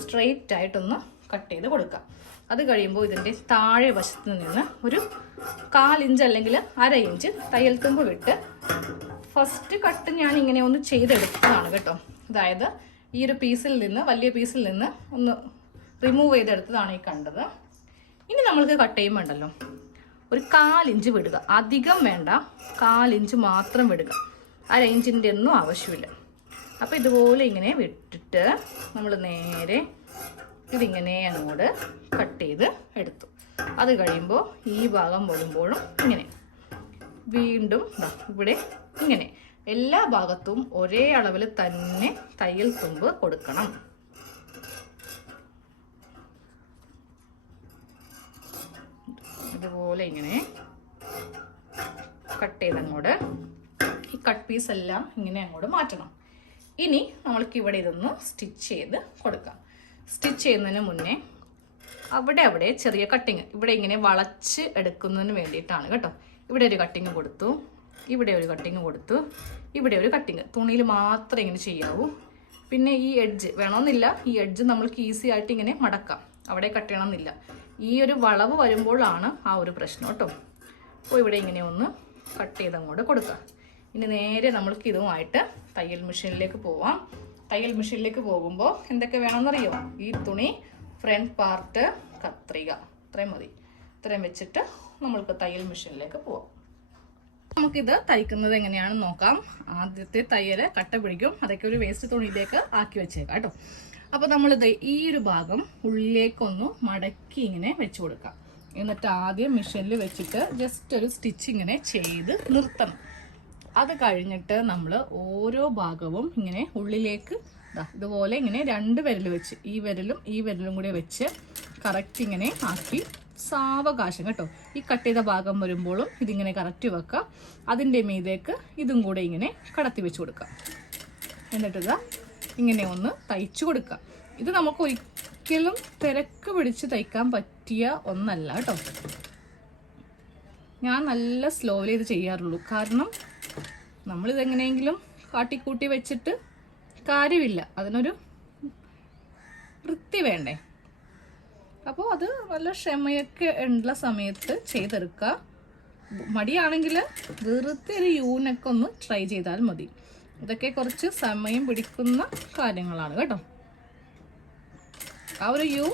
സ്ട്രെയിറ്റ് ആയിട്ടൊന്ന് കട്ട് ചെയ്ത് കൊടുക്കാം. അത് കഴിയുമ്പോൾ ഇതിൻ്റെ താഴെ വശത്ത് നിന്ന് ഒരു 1/4 ഇഞ്ച് അല്ലെങ്കിൽ 1/2 ഇഞ്ച് തയ്യൽ തുമ്പ് വിട്ട് ഫസ്റ്റ് കട്ട് ഞാൻ ഇങ്ങനെ ഒന്ന് ചെയ്തെടുത്തതാണ് കേട്ടോ. അതായത് ഈ ഒരു പീസിൽ നിന്ന്, വലിയ പീസിൽ നിന്ന് ഒന്ന് റിമൂവ് ചെയ്തെടുത്തതാണ് ഈ കണ്ടത്. ഇനി നമ്മൾക്ക് കട്ട് ചെയ്യുമ്പോണ്ടല്ലോ ഒരു 1/4 ഇഞ്ച് വിടുക, അധികം വേണ്ട, 1/4 ഇഞ്ച് മാത്രം വിടുക, 1/2 ഇഞ്ചിൻ്റെ ഒന്നും ആവശ്യമില്ല. അപ്പോൾ ഇതുപോലെ ഇങ്ങനെ വിട്ടിട്ട് നമ്മൾ നേരെ ഇതിങ്ങനെ അങ്ങോട്ട് കട്ട് ചെയ്ത് എടുത്തു. അത് കഴിയുമ്പോൾ ഈ ഭാഗം വരുമ്പോഴും ഇങ്ങനെ വീണ്ടും ഇവിടെ ഇങ്ങനെ എല്ലാ ഭാഗത്തും ഒരേ അളവിൽ തന്നെ തയ്യൽ തുമ്പ് കൊടുക്കണം. ഇതുപോലെ ഇങ്ങനെ കട്ട് ചെയ്തങ്ങോട്ട് ഈ കട്ട് പീസ് എല്ലാം ഇങ്ങനെ അങ്ങോട്ട് മാറ്റണം. ഇനി നമ്മൾക്ക് ഇവിടെ ഇതൊന്ന് സ്റ്റിച്ച് ചെയ്ത് കൊടുക്കാം. സ്റ്റിച്ച് ചെയ്യുന്നതിന് മുന്നേ അവിടെ ചെറിയ കട്ടിങ് ഇവിടെ ഇങ്ങനെ വളച്ച് എടുക്കുന്നതിന് വേണ്ടിയിട്ടാണ് കേട്ടോ. ഇവിടെ ഒരു കട്ടിങ് കൊടുത്തു, ഇവിടെ ഒരു കട്ടിങ് കൊടുത്തു, ഇവിടെ ഒരു കട്ടിങ്. തുണിയിൽ മാത്രമേ ഇങ്ങനെ ചെയ്യാവൂ. പിന്നെ ഈ എഡ്ജ് വേണമെന്നില്ല, ഈ എഡ്ജ് നമ്മൾക്ക് ഈസി ആയിട്ട് ഇങ്ങനെ മടക്കാം, അവിടെ കട്ട് ചെയ്യണമെന്നില്ല. ഈ ഒരു വളവ് വരുമ്പോഴാണ് ആ ഒരു പ്രശ്നം കേട്ടോ. അപ്പോൾ ഇവിടെ ഇങ്ങനെ ഒന്ന് കട്ട് ചെയ്ത് അങ്ങോട്ട് കൊടുക്കാം. ഇനി നേരെ നമ്മൾക്ക് ഇതുമായിട്ട് തയ്യൽ മെഷീനിലേക്ക് പോവാം. തയ്യൽ മെഷീനിലേക്ക് പോകുമ്പോൾ എന്തൊക്കെ വേണമെന്നറിയോ? ഈ തുണി, ഫ്രണ്ട് പാർട്ട്, കത്രിക, ഇത്രയും മതി. ഇത്രയും വെച്ചിട്ട് നമ്മൾക്ക് തയ്യൽ മെഷീനിലേക്ക് പോവാം. നമുക്കിത് തയ്ക്കുന്നത് എങ്ങനെയാണെന്ന് നോക്കാം. ആദ്യത്തെ തയ്യൽ കട്ട പിടിക്കും, അതൊക്കെ ഒരു വേസ്റ്റ് തുണിയിലേക്ക് ആക്കി വെച്ചേക്കാം കേട്ടോ. അപ്പോൾ നമ്മളിത് ഈ ഒരു ഭാഗം ഉള്ളിലേക്കൊന്ന് മടക്കി ഇങ്ങനെ വെച്ച് കൊടുക്കാം. എന്നിട്ട് ആദ്യം മെഷീനിൽ വെച്ചിട്ട് ജസ്റ്റ് ഒരു സ്റ്റിച്ച് ഇങ്ങനെ ചെയ്ത് നിർത്തണം. അത് കഴിഞ്ഞിട്ട് നമ്മൾ ഓരോ ഭാഗവും ഇങ്ങനെ ഉള്ളിലേക്ക് ഇതുപോലെ ഇങ്ങനെ 2 വിരൽ വെച്ച്, ഈ വിരലും കൂടി വെച്ച് കറക്റ്റ് ഇങ്ങനെ ആക്കി സാവകാശം കേട്ടോ. ഈ കട്ട് ചെയ്ത ഭാഗം വരുമ്പോഴും ഇതിങ്ങനെ കറക്റ്റ് വെക്കുക. അതിൻ്റെ മീതേക്ക് ഇതും കൂടെ ഇങ്ങനെ കടത്തി വെച്ച് കൊടുക്കുക. എന്നിട്ട് ഇങ്ങനെ ഒന്ന് തയ്ച്ചു കൊടുക്കുക. ഇത് നമുക്ക് ഒരിക്കലും തിരക്ക് പിടിച്ച് തയ്ക്കാൻ പറ്റിയ ഒന്നല്ല കേട്ടോ. ഞാൻ നല്ല സ്ലോയിൽ ഇത് ചെയ്യാറുള്ളൂ. കാരണം നമ്മളിതെങ്ങനെയെങ്കിലും കാട്ടിക്കൂട്ടി വെച്ചിട്ട് കാര്യമില്ല, അതിനൊരു വൃത്തി വേണ്ടേ. അപ്പോൾ അത് നല്ല ക്ഷമയൊക്കെ ഉള്ള സമയത്ത് ചെയ്തെടുക്കുക. മടിയാണെങ്കിൽ വെറുതെ ഒരു യൂനൊക്കെ ഒന്ന് ട്രൈ ചെയ്താൽ മതി. ഇതൊക്കെ കുറച്ച് സമയം പിടിക്കുന്ന കാര്യങ്ങളാണ് കേട്ടോ. ആ ഒരു യൂ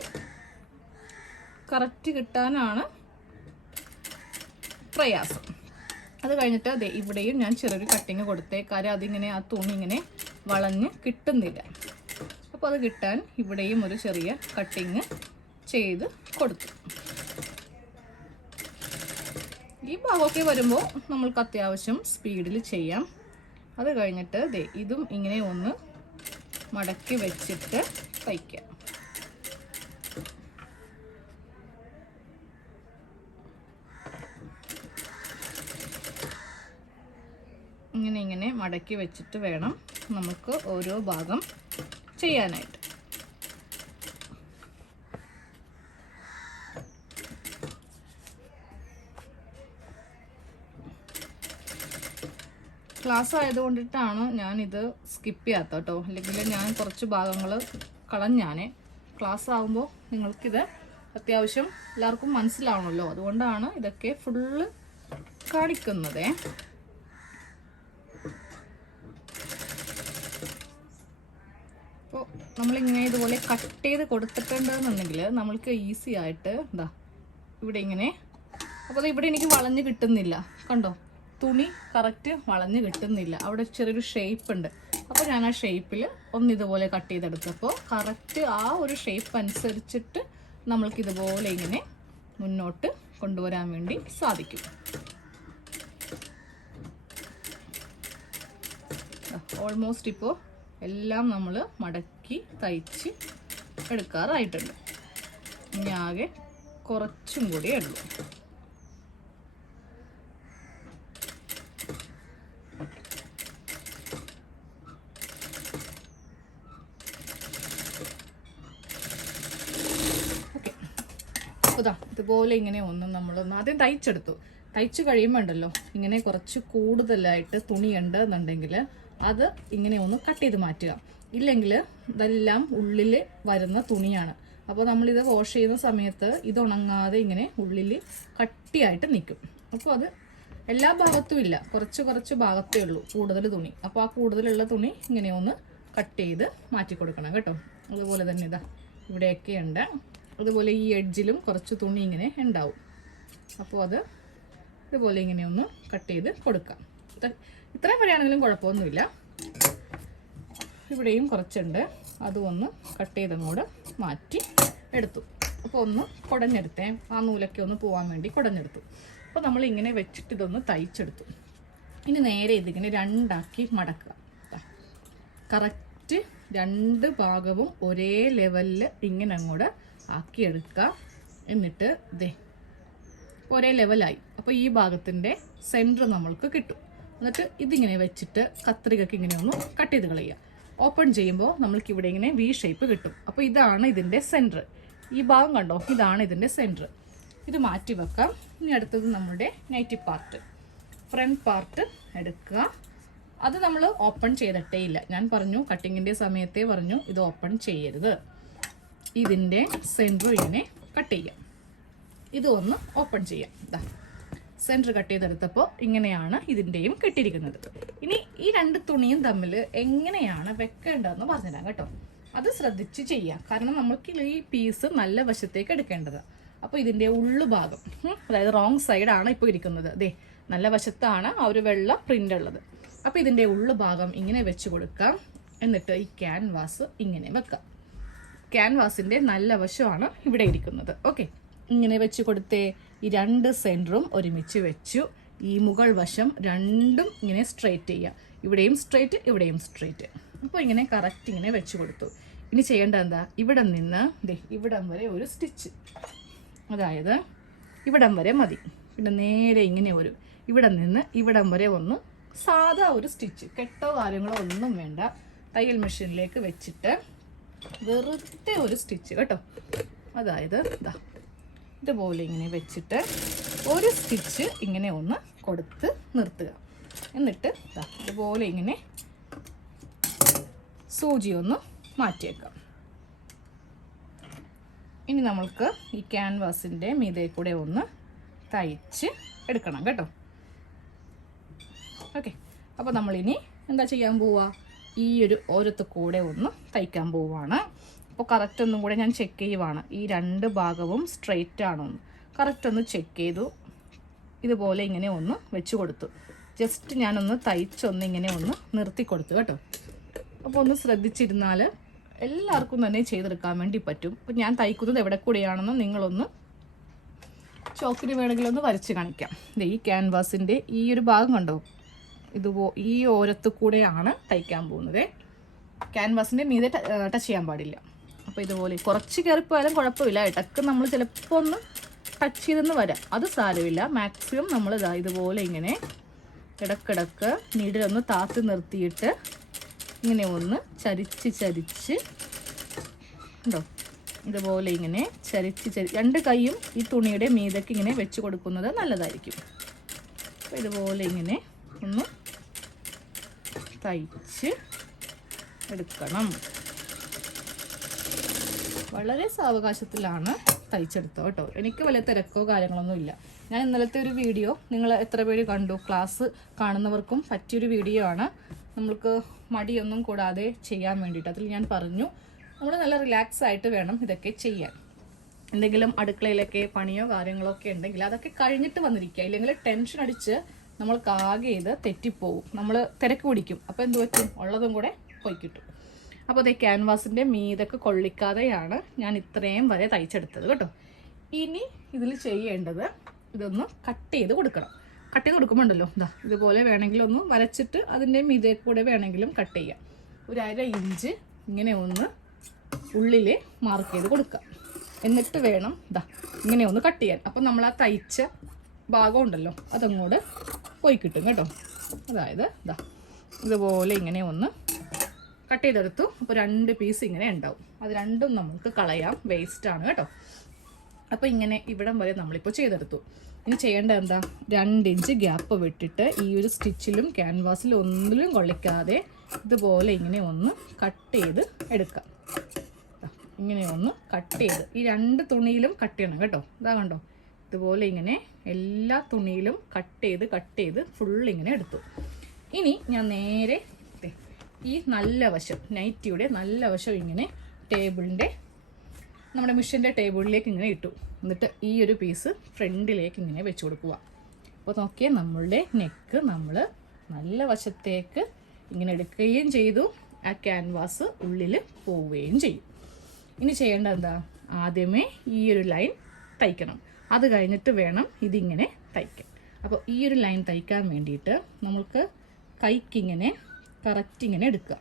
കറക്റ്റ് കിട്ടാനാണ് പ്രയാസം. അത് കഴിഞ്ഞിട്ട് അതെ ഇവിടെയും ഞാൻ ചെറിയൊരു കട്ടിങ് കൊടുത്തേ, കാര്യം അതിങ്ങനെ ആ തുണി ഇങ്ങനെ വളഞ്ഞ് കിട്ടുന്നില്ല. അപ്പോൾ അത് കിട്ടാൻ ഇവിടെയും ഒരു ചെറിയ കട്ടിങ് ചെയ്ത് കൊടുത്തു. ഈ ഭാഗമൊക്കെ വരുമ്പോൾ നമ്മൾക്ക് അത്യാവശ്യം സ്പീഡിൽ ചെയ്യാം. അത് കഴിഞ്ഞിട്ട് ദേ ഇതും ഇങ്ങനെ ഒന്ന് മടക്കി വെച്ചിട്ട് തയ്ക്കാം. ഇങ്ങനെ മടക്കി വെച്ചിട്ട് വേണം നമുക്ക് ഓരോ ഭാഗം ചെയ്യാനായിട്ട്. ക്ലാസ് ആയതുകൊണ്ടിട്ടാണ് ഞാനിത് സ്കിപ്പ് ചെയ്യാത്ത കേട്ടോ. അല്ലെങ്കിൽ ഞാൻ കുറച്ച് ഭാഗങ്ങൾ കളഞ്ഞാനേ. ക്ലാസ് ആകുമ്പോൾ നിങ്ങൾക്കിത് അത്യാവശ്യം എല്ലാവർക്കും മനസ്സിലാവണമല്ലോ, അതുകൊണ്ടാണ് ഇതൊക്കെ ഫുള്ള് കാണിക്കുന്നത്. അപ്പോൾ നമ്മളിങ്ങനെ ഇതുപോലെ കട്ട് ചെയ്ത് കൊടുത്തിട്ടുണ്ടെന്നുണ്ടെങ്കിൽ നമ്മൾക്ക് ഈസി ആയിട്ട് ഇവിടെ ഇങ്ങനെ. അപ്പോൾ ഇവിടെ എനിക്ക് വളഞ്ഞ് കിട്ടുന്നില്ല, കണ്ടോ, തുണി കറക്റ്റ് വളഞ്ഞ് കിട്ടുന്നില്ല. അവിടെ ചെറിയൊരു ഷേപ്പ് ഉണ്ട്. അപ്പോൾ ഞാൻ ആ ഷേപ്പിൽ ഒന്ന് ഇതുപോലെ കട്ട് ചെയ്തെടുത്തപ്പോൾ കറക്റ്റ് ആ ഒരു ഷേപ്പ് അനുസരിച്ചിട്ട് നമ്മൾക്കിതുപോലെ ഇങ്ങനെ മുന്നോട്ട് കൊണ്ടുവരാൻ വേണ്ടി സാധിക്കും. ഓൾമോസ്റ്റ് ഇപ്പോൾ എല്ലാം നമ്മൾ മടക്കി തയ്ച്ച് എടുക്കാറായിട്ടുണ്ട്. ഇനി ആകെ കുറച്ചും കൂടിയേ ഉള്ളൂ. ഓക്കെ, ഇതുപോലെ ഇങ്ങനെ നമ്മളൊന്ന് ആദ്യം തയ്ച്ചെടുത്തു. തയ്ച്ച് കഴിയുമ്പോൾ ഉണ്ടല്ലോ ഇങ്ങനെ കുറച്ച് കൂടുതലായിട്ട് തുണി ഉണ്ട് എന്നുണ്ടെങ്കിൽ അത് ഇങ്ങനെ ഒന്ന് കട്ട് ചെയ്ത് മാറ്റുക. ഇല്ലെങ്കിൽ ഇതെല്ലാം ഉള്ളിൽ വരുന്ന തുണിയാണ്. അപ്പോൾ നമ്മളിത് വാഷ് ചെയ്യുന്ന സമയത്ത് ഇത് ഉണങ്ങാതെ ഇങ്ങനെ ഉള്ളിൽ കട്ടിയായിട്ട് നിൽക്കും. അപ്പോൾ അത് എല്ലാ ഭാഗത്തും ഇല്ല, കുറച്ച് കുറച്ച് ഭാഗത്തേ ഉള്ളൂ കൂടുതൽ തുണി. അപ്പോൾ ആ കൂടുതലുള്ള തുണി ഇങ്ങനെ ഒന്ന് കട്ട് ചെയ്ത് മാറ്റി കൊടുക്കണം കേട്ടോ. അതുപോലെ തന്നെ ഇതാ ഇവിടെയൊക്കെ ഉണ്ട്. അതുപോലെ ഈ എഡ്ജിലും കുറച്ച് തുണി ഇങ്ങനെ ഉണ്ടാവും. അപ്പോൾ അത് ഇതുപോലെ ഇങ്ങനെ ഒന്ന് കട്ട് ചെയ്ത് കൊടുക്കാം. ഇത്രയും വരെയാണെങ്കിലും കുഴപ്പമൊന്നുമില്ല. ഇവിടെയും കുറച്ചുണ്ട്, അതും ഒന്ന് കട്ട് ചെയ്തങ്ങോട്ട് മാറ്റി എടുത്തു. അപ്പോൾ ഒന്ന് കുടഞ്ഞെടുത്തേ, ആ നൂലൊക്കെ ഒന്ന് പോകാൻ വേണ്ടി കുടഞ്ഞെടുത്തു. അപ്പോൾ നമ്മൾ ഇങ്ങനെ വെച്ചിട്ട് ഇതൊന്ന് തയ്ച്ചെടുത്തു. ഇനി നേരെ ഇതിങ്ങനെ രണ്ടാക്കി മടക്കുക. കറക്റ്റ് രണ്ട് ഭാഗവും ഒരേ ലെവലിൽ ഇങ്ങനെ അങ്ങോട്ട് ആക്കിയെടുക്കുക. എന്നിട്ട് ഇതേ ഒരേ ലെവലായി. അപ്പോൾ ഈ ഭാഗത്തിൻ്റെ സെൻറ്റർ നമ്മൾക്ക് കിട്ടും. എന്നിട്ട് ഇതിങ്ങനെ വെച്ചിട്ട് കത്രികയ്ക്ക് ഇങ്ങനെ ഒന്ന് കട്ട് ചെയ്ത് കളയുക. ഓപ്പൺ ചെയ്യുമ്പോൾ നമ്മൾക്ക് ഇവിടെ ഇങ്ങനെ വി ഷേപ്പ് കിട്ടും. അപ്പോൾ ഇതാണ് ഇതിൻ്റെ സെൻറ്റർ. ഈ ഭാഗം കണ്ടോ, ഇതാണ് ഇതിൻ്റെ സെൻറ്റർ. ഇത് മാറ്റി വെക്കാം. ഇനി അടുത്തത് നമ്മുടെ നൈറ്റി പാർട്ട്, ഫ്രണ്ട് പാർട്ട് എടുക്കുക. അത് നമ്മൾ ഓപ്പൺ ചെയ്തിട്ടേ ഇല്ല. ഞാൻ പറഞ്ഞു കട്ടിങ്ങിൻ്റെ സമയത്തേ പറഞ്ഞു ഇത് ഓപ്പൺ ചെയ്യരുത്. ഇതിൻ്റെ സെൻറ്റർ ഇങ്ങനെ കട്ട് ചെയ്യാം. ഇത് ഒന്ന് ഓപ്പൺ ചെയ്യാം. ഇതാ സെൻറ്റർ കട്ട് ചെയ്തെടുത്തപ്പോൾ ഇങ്ങനെയാണ് ഇതിൻ്റെയും കിട്ടിയിരിക്കുന്നത്. ഇനി ഈ രണ്ട് തുണിയും തമ്മിൽ എങ്ങനെയാണ് വെക്കേണ്ടതെന്ന് പറഞ്ഞുതരാം കേട്ടോ. അത് ശ്രദ്ധിച്ച് ചെയ്യാം, കാരണം നമ്മൾക്ക് ഈ പീസ് നല്ല വശത്തേക്ക് എടുക്കേണ്ടത്. അപ്പോൾ ഇതിൻ്റെ ഉള്ളുഭാഗം, അതായത് റോങ് സൈഡാണ് ഇപ്പോൾ ഇരിക്കുന്നത്. അതെ, നല്ല വശത്താണ് ആ ഒരു വെള്ള പ്രിൻ്റ് ഉള്ളത്. അപ്പോൾ ഇതിൻ്റെ ഉള്ളുഭാഗം ഇങ്ങനെ വെച്ച് കൊടുക്കാം. എന്നിട്ട് ഈ ക്യാൻവാസ് ഇങ്ങനെ വെക്കാം. ക്യാൻവാസിൻ്റെ നല്ല വശമാണ് ഇവിടെ ഇരിക്കുന്നത്. ഓക്കെ, ഇങ്ങനെ വെച്ച് കൊടുത്തേ. ഈ രണ്ട് സെൻറ്ററും ഒരുമിച്ച് വെച്ചു. ഈ മുകൾ വശം രണ്ടും ഇങ്ങനെ സ്ട്രെയിറ്റ് ചെയ്യുക. ഇവിടെയും സ്ട്രെയിറ്റ്, ഇവിടെയും സ്ട്രെയിറ്റ്. അപ്പോൾ ഇങ്ങനെ കറക്റ്റ് ഇങ്ങനെ വെച്ച് കൊടുത്തു. ഇനി ചെയ്യേണ്ടത് എന്താ, ഇവിടെ നിന്ന് ഇവിടം വരെ ഒരു സ്റ്റിച്ച്, അതായത് ഇവിടം വരെ മതി. പിന്നെ നേരെ ഇങ്ങനെ ഒരു ഇവിടെ നിന്ന് ഇവിടം വരെ ഒന്ന് സാധാ ഒരു സ്റ്റിച്ച്, കെട്ടോ കാര്യങ്ങളോ ഒന്നും വേണ്ട. തയ്യൽ മെഷീനിലേക്ക് വെച്ചിട്ട് വെറുതെ ഒരു സ്റ്റിച്ച് കേട്ടോ. അതായത് ഇതാ ഇതുപോലെ ഇങ്ങനെ വെച്ചിട്ട് ഒരു സ്റ്റിച്ച് ഇങ്ങനെ ഒന്ന് കൊടുത്ത് നിർത്തുക. എന്നിട്ട് ഇതുപോലെ ഇങ്ങനെ സൂചി ഒന്ന് മാറ്റിയേക്കാം. ഇനി നമ്മൾക്ക് ഈ ക്യാൻവാസിൻ്റെ മീതെ കൂടെ ഒന്ന് തയ്ച്ച് എടുക്കണം കേട്ടോ. ഓക്കെ, അപ്പോൾ നമ്മളിനി എന്താ ചെയ്യാൻ പോവുക, ഈ ഒരു ഓരത്ത് കൂടെ ഒന്ന് തയ്ക്കാൻ പോവുകയാണ്. അപ്പോൾ കറക്റ്റ് ഒന്നും കൂടെ ഞാൻ ചെക്ക് ചെയ്യുവാണ്, ഈ രണ്ട് ഭാഗവും സ്ട്രെയിറ്റ് ആണോ എന്ന് കറക്റ്റ് ഒന്ന് ചെക്ക് ചെയ്തു. ഇതുപോലെ ഇങ്ങനെ ഒന്ന് വെച്ച് കൊടുത്തു. ജസ്റ്റ് ഞാനൊന്ന് തയ്ച്ചൊന്ന് ഇങ്ങനെ ഒന്ന് നിർത്തി കൊടുത്തു കേട്ടോ. അപ്പോൾ ഒന്ന് ശ്രദ്ധിച്ചിരുന്നാൽ എല്ലാവർക്കും തന്നെ ചെയ്തെടുക്കാൻ വേണ്ടി പറ്റും. അപ്പോൾ ഞാൻ തയ്ക്കുന്നത് എവിടെ കൂടെയാണെന്ന് നിങ്ങളൊന്ന് ചോക്കിന് വേണമെങ്കിലൊന്ന് വരച്ച് കാണിക്കാം. ഈ ക്യാൻവാസിൻ്റെ ഈ ഒരു ഭാഗം കണ്ടോ, ഈ ഓരത്ത് കൂടെയാണ് തയ്ക്കാൻ പോകുന്നത്. ക്യാൻവാസിൻ്റെ മീതെ ടച്ച് ചെയ്യാൻ പാടില്ല. അപ്പോൾ ഇതുപോലെ കുറച്ച് കയറിപ്പോയാലും കുഴപ്പമില്ല. ഇടയ്ക്ക് നമ്മൾ ചിലപ്പോൾ ഒന്ന് ടച്ച് ചെയ്തെന്ന് വരാം, അത് സാരമില്ല. മാക്സിമം നമ്മൾ ഇതുപോലെ ഇങ്ങനെ ഇടക്കിടക്ക് നീഡിലൊന്ന് താത്തി നിർത്തിയിട്ട് ഇങ്ങനെ ഒന്ന് ചരിച്ച് ഉണ്ടോ, ഇതുപോലെ ഇങ്ങനെ ചരിച്ച് രണ്ട് കൈയും ഈ തുണിയുടെ മീതയ്ക്ക് ഇങ്ങനെ വെച്ച് കൊടുക്കുന്നത് നല്ലതായിരിക്കും. അപ്പോൾ ഇതുപോലെ ഇങ്ങനെ ഒന്ന് തയ്ച്ച് എടുക്കണം. വളരെ സാവകാശത്തിലാണ് തയ്ച്ചെടുത്തത് കേട്ടോ. എനിക്ക് വലിയ തിരക്കോ കാര്യങ്ങളൊന്നും ഇല്ല. ഞാൻ ഇന്നലത്തെ ഒരു വീഡിയോ നിങ്ങൾ എത്ര പേര് കണ്ടു, ക്ലാസ് കാണുന്നവർക്കും പറ്റിയൊരു വീഡിയോ ആണ്. നമ്മൾക്ക് മടിയൊന്നും കൂടാതെ ചെയ്യാൻ വേണ്ടിയിട്ട് അതിൽ ഞാൻ പറഞ്ഞു നമ്മൾ നല്ല റിലാക്സ് ആയിട്ട് വേണം ഇതൊക്കെ ചെയ്യാൻ. എന്തെങ്കിലും അടുക്കളയിലൊക്കെ പണിയോ കാര്യങ്ങളോ ഒക്കെ ഉണ്ടെങ്കിൽ അതൊക്കെ കഴിഞ്ഞിട്ട് വന്നിരിക്കുക. ഇല്ലെങ്കിൽ ടെൻഷൻ അടിച്ച് നമ്മൾക്ക് ആകെ ഇത് തെറ്റിപ്പോവും, നമ്മൾ തിരക്ക് പിടിക്കും. അപ്പോൾ എന്ത് പറ്റും, ഉള്ളതും കൂടെ പോയി കിട്ടും. അപ്പോൾ അതേ ക്യാൻവാസിൻ്റെ മീതൊക്കെ കൊള്ളിക്കാതെയാണ് ഞാൻ ഇത്രയും വരെ തയ്ച്ചെടുത്തത് കേട്ടോ. ഇനി ഇതിൽ ചെയ്യേണ്ടത് ഇതൊന്ന് കട്ട് ചെയ്ത് കൊടുക്കണം. കട്ട് ചെയ്ത് കൊടുക്കുമ്പോണ്ടല്ലോ ഇതുപോലെ വേണമെങ്കിൽ ഒന്ന് വരച്ചിട്ട് അതിൻ്റെ മീതെ കൂടെ വേണമെങ്കിലും കട്ട് ചെയ്യാം. ഒരു 1/2 ഇഞ്ച് ഇങ്ങനെ ഒന്ന് ഉള്ളിൽ മാർക്ക് ചെയ്ത് കൊടുക്കാം. എന്നിട്ട് വേണം ഇങ്ങനെ ഒന്ന് കട്ട് ചെയ്യാൻ. അപ്പം നമ്മൾ ആ തയ്ച്ച ഭാഗം ഉണ്ടല്ലോ അതങ്ങോട്ട് പോയി കിട്ടും കേട്ടോ. അതായത് ഇതുപോലെ ഇങ്ങനെ ഒന്ന് കട്ട് ചെയ്തെടുത്തു. അപ്പോൾ 2 പീസ് ഇങ്ങനെ ഉണ്ടാവും. അത് രണ്ടും നമുക്ക് കളയാം, വേസ്റ്റാണ് കേട്ടോ. അപ്പോൾ ഇങ്ങനെ ഇവിടം വരെ നമ്മളിപ്പോൾ ചെയ്തെടുത്തു. ഇനി ചെയ്യേണ്ടത് എന്താ, 2 ഇഞ്ച് ഗ്യാപ്പ് വിട്ടിട്ട് ഈ ഒരു സ്റ്റിച്ചിലും ക്യാൻവാസിലും ഒന്നിലും കൊള്ളിക്കാതെ ഇതുപോലെ ഇങ്ങനെ ഒന്ന് കട്ട് ചെയ്ത് എടുക്കാം. ഇങ്ങനെ ഒന്ന് കട്ട് ചെയ്ത് ഈ 2 തുണിയിലും കട്ട് ചെയ്യണം കേട്ടോ. ഇതാ കണ്ടോ, ഇതുപോലെ ഇങ്ങനെ എല്ലാ തുണിയിലും കട്ട് ചെയ്ത് ഫുൾ ഇങ്ങനെ എടുത്തു. ഇനി ഞാൻ നേരെ ഈ നല്ല വശം, നൈറ്റിയുടെ നല്ല വശം ഇങ്ങനെ നമ്മുടെ മിഷീൻ്റെ ടേബിളിലേക്ക് ഇങ്ങനെ ഇട്ടു. എന്നിട്ട് ഈ ഒരു പീസ് ഫ്രണ്ടിലേക്ക് ഇങ്ങനെ വെച്ച് കൊടുക്കുക. അപ്പോൾ നോക്കിയാൽ നമ്മളുടെ നെക്ക് നമ്മൾ നല്ല വശത്തേക്ക് ഇങ്ങനെ എടുക്കുകയും ചെയ്തു, ആ ക്യാൻവാസ് ഉള്ളിൽ പോവുകയും ചെയ്യും. ഇനി ചെയ്യേണ്ടത് എന്താ, ആദ്യമേ ഈ ഒരു ലൈൻ തയ്ക്കണം. അത് കഴിഞ്ഞിട്ട് വേണം ഇതിങ്ങനെ തയ്ക്കാൻ. അപ്പോൾ ഈ ഒരു ലൈൻ തയ്ക്കാൻ വേണ്ടിയിട്ട് നമുക്ക് കൈക്കിങ്ങനെ കറക്റ്റ് ഇങ്ങനെ എടുക്കുക.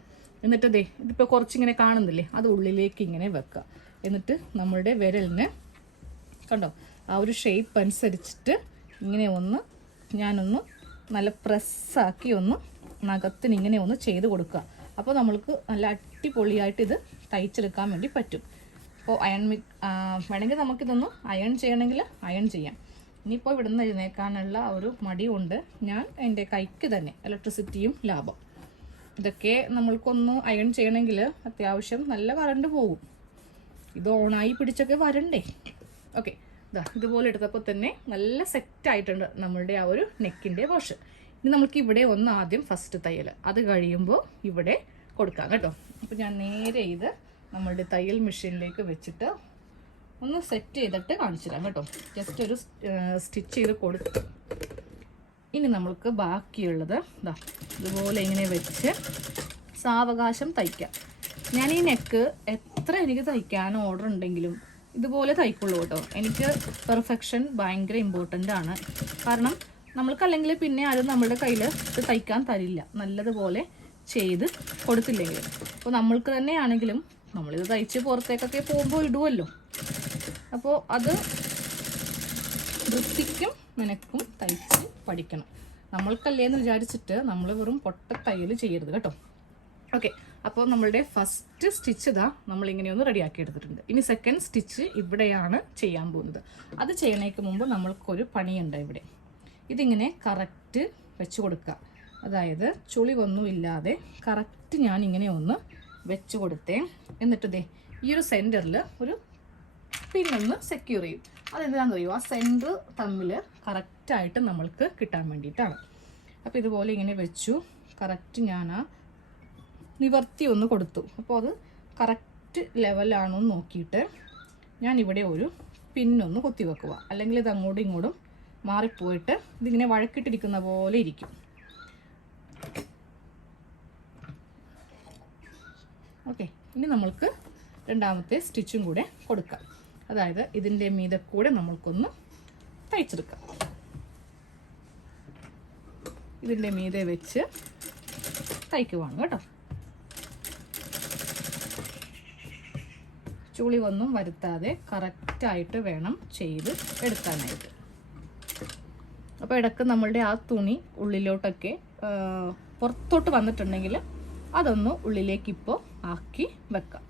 എന്നിട്ട് ഇതിപ്പോൾ കുറച്ചിങ്ങനെ കാണുന്നില്ലേ, അത് ഉള്ളിലേക്ക് ഇങ്ങനെ വെക്കുക. എന്നിട്ട് നമ്മളുടെ വിരലിന് കണ്ടോ ആ ഒരു ഷേപ്പ് അനുസരിച്ചിട്ട് ഇങ്ങനെ ഞാനൊന്ന് നല്ല പ്രസ്സാക്കി നഖത്തിന് ഇങ്ങനെ ചെയ്ത് കൊടുക്കുക. അപ്പോൾ നമ്മൾക്ക് നല്ല അടിപൊളിയായിട്ട് ഇത് തയ്ച്ചെടുക്കാൻ വേണ്ടി പറ്റും. അപ്പോൾ വേണമെങ്കിൽ നമുക്കിതൊന്ന് അയൺ ചെയ്യണമെങ്കിൽ അയൺ ചെയ്യാം. ഇനിയിപ്പോൾ ഇവിടുന്ന് എഴുന്നേക്കാനുള്ള ഒരു മടി കൊണ്ട് ഞാൻ എൻ്റെ കൈക്ക് തന്നെ ഇലക്ട്രിസിറ്റിയും ലാഭം. ഇതൊക്കെ നമ്മൾക്കൊന്ന് അയൺ ചെയ്യണമെങ്കിൽ അത്യാവശ്യം നല്ല കറണ്ട് പോകും. ഇത് ഓണായി പിടിച്ചൊക്കെ വരണ്ടേ. ഓക്കെ, ഇതുപോലെ എടുത്തപ്പോൾ തന്നെ നല്ല സെറ്റായിട്ടുണ്ട് നമ്മളുടെ ആ ഒരു നെക്കിൻ്റെ പോർഷൻ. ഇനി നമുക്ക് ഇവിടെ ആദ്യം ഫസ്റ്റ് തയ്യൽ, അത് കഴിയുമ്പോൾ ഇവിടെ കൊടുക്കാം കേട്ടോ. അപ്പോൾ ഞാൻ നേരെ ഇത് നമ്മളുടെ തയ്യൽ മെഷീനിലേക്ക് വെച്ചിട്ട് ഒന്ന് സെറ്റ് ചെയ്തിട്ട് കാണിച്ചു തരാം കേട്ടോ. ജസ്റ്റ് ഒരു സ്റ്റിച്ച് ചെയ്ത് കൊടുത്തു. ഇനി നമ്മൾക്ക് ബാക്കിയുള്ളത് ഇതുപോലെ ഇങ്ങനെ വെച്ച് സാവകാശം തയ്ക്കാം. ഞാൻ ഈ നെക്ക് എത്ര എനിക്ക് തയ്ക്കാൻ ഓർഡർ ഉണ്ടെങ്കിലും ഇതുപോലെ തയ്ക്കുള്ളൂ കേട്ടോ. എനിക്ക് പെർഫെക്ഷൻ ഭയങ്കര ഇമ്പോർട്ടൻ്റ് ആണ്. കാരണം നമ്മൾക്കല്ലെങ്കിൽ പിന്നെ ആരും നമ്മളുടെ കയ്യിൽ ഇത് തയ്ക്കാൻ തരില്ല, നല്ലതുപോലെ ചെയ്ത് കൊടുത്തില്ലെങ്കിൽ. അപ്പോൾ നമ്മൾക്ക് തന്നെയാണെങ്കിലും നമ്മളിത് തയ്ച്ച് പുറത്തേക്കൊക്കെ പോകുമ്പോൾ ഇടുമല്ലോ. അപ്പോൾ അത് വൃത്തിക്കും മെനക്കും തയ്ച്ച് പഠിക്കണം. നമ്മൾക്കല്ലേന്ന് വിചാരിച്ചിട്ട് നമ്മൾ വെറും പൊട്ട തയ്യൽ ചെയ്യരുത് കേട്ടോ. ഓക്കെ, അപ്പോൾ നമ്മളുടെ ഫസ്റ്റ് സ്റ്റിച്ച് നമ്മളിങ്ങനെയൊന്ന് റെഡിയാക്കി എടുത്തിട്ടുണ്ട്. ഇനി സെക്കൻഡ് സ്റ്റിച്ച് ഇവിടെയാണ് ചെയ്യാൻ പോകുന്നത്. അത് ചെയ്യണേക്ക് മുമ്പ് നമ്മൾക്കൊരു പണിയുണ്ട് ഇവിടെ. ഇതിങ്ങനെ കറക്റ്റ് വെച്ച് കൊടുക്കുക. അതായത് ചുളിവൊന്നുമില്ലാതെ കറക്റ്റ് ഞാൻ ഇങ്ങനെ ഒന്ന് വെച്ച് കൊടുത്തേ. എന്നിട്ട് ഈ ഒരു സെൻറ്ററിൽ ഒരു പിന്നൊന്ന് സെക്യൂർ ചെയ്യും. അതെന്താണെന്ന് അറിയുമോ, ആ സെൻറ്റർ തമ്മിൽ കറക്റ്റായിട്ട് നമ്മൾക്ക് കിട്ടാൻ വേണ്ടിയിട്ടാണ്. അപ്പോൾ ഇതുപോലെ ഇങ്ങനെ വെച്ചു. കറക്റ്റ് ഞാൻ ആ നിവർത്തി ഒന്ന് കൊടുത്തു. അപ്പോൾ അത് കറക്റ്റ് ലെവലാണോ എന്ന് നോക്കിയിട്ട് ഞാനിവിടെ ഒരു പിന്നൊന്ന് കൊത്തി വെക്കുക. അല്ലെങ്കിൽ ഇത് അങ്ങോട്ടും ഇങ്ങോട്ടും മാറിപ്പോയിട്ട് ഇതിങ്ങനെ വഴക്കിട്ടിരിക്കുന്ന പോലെ ഇരിക്കും. ഓക്കെ, ഇനി നമ്മൾക്ക് രണ്ടാമത്തെ സ്റ്റിച്ചും കൂടെ കൊടുക്കാം. അതായത് ഇതിൻ്റെ മീതെ കൂടെ നമ്മൾക്കൊന്ന് തയ്ച്ചെടുക്കാം. ഇതിൻ്റെ മീതെ വെച്ച് തയ്ക്കുവാണ് കേട്ടോ. ചുളിവൊന്നും വരുത്താതെ കറക്റ്റായിട്ട് വേണം ചെയ്ത് എടുക്കാനായിട്ട്. അപ്പോൾ ഇടയ്ക്ക് നമ്മളുടെ ആ തുണി ഉള്ളിലോട്ടൊക്കെ പുറത്തോട്ട് വന്നിട്ടുണ്ടെങ്കിൽ അതൊന്ന് ഉള്ളിലേക്ക് ഇപ്പോൾ ആക്കി വെക്കാം.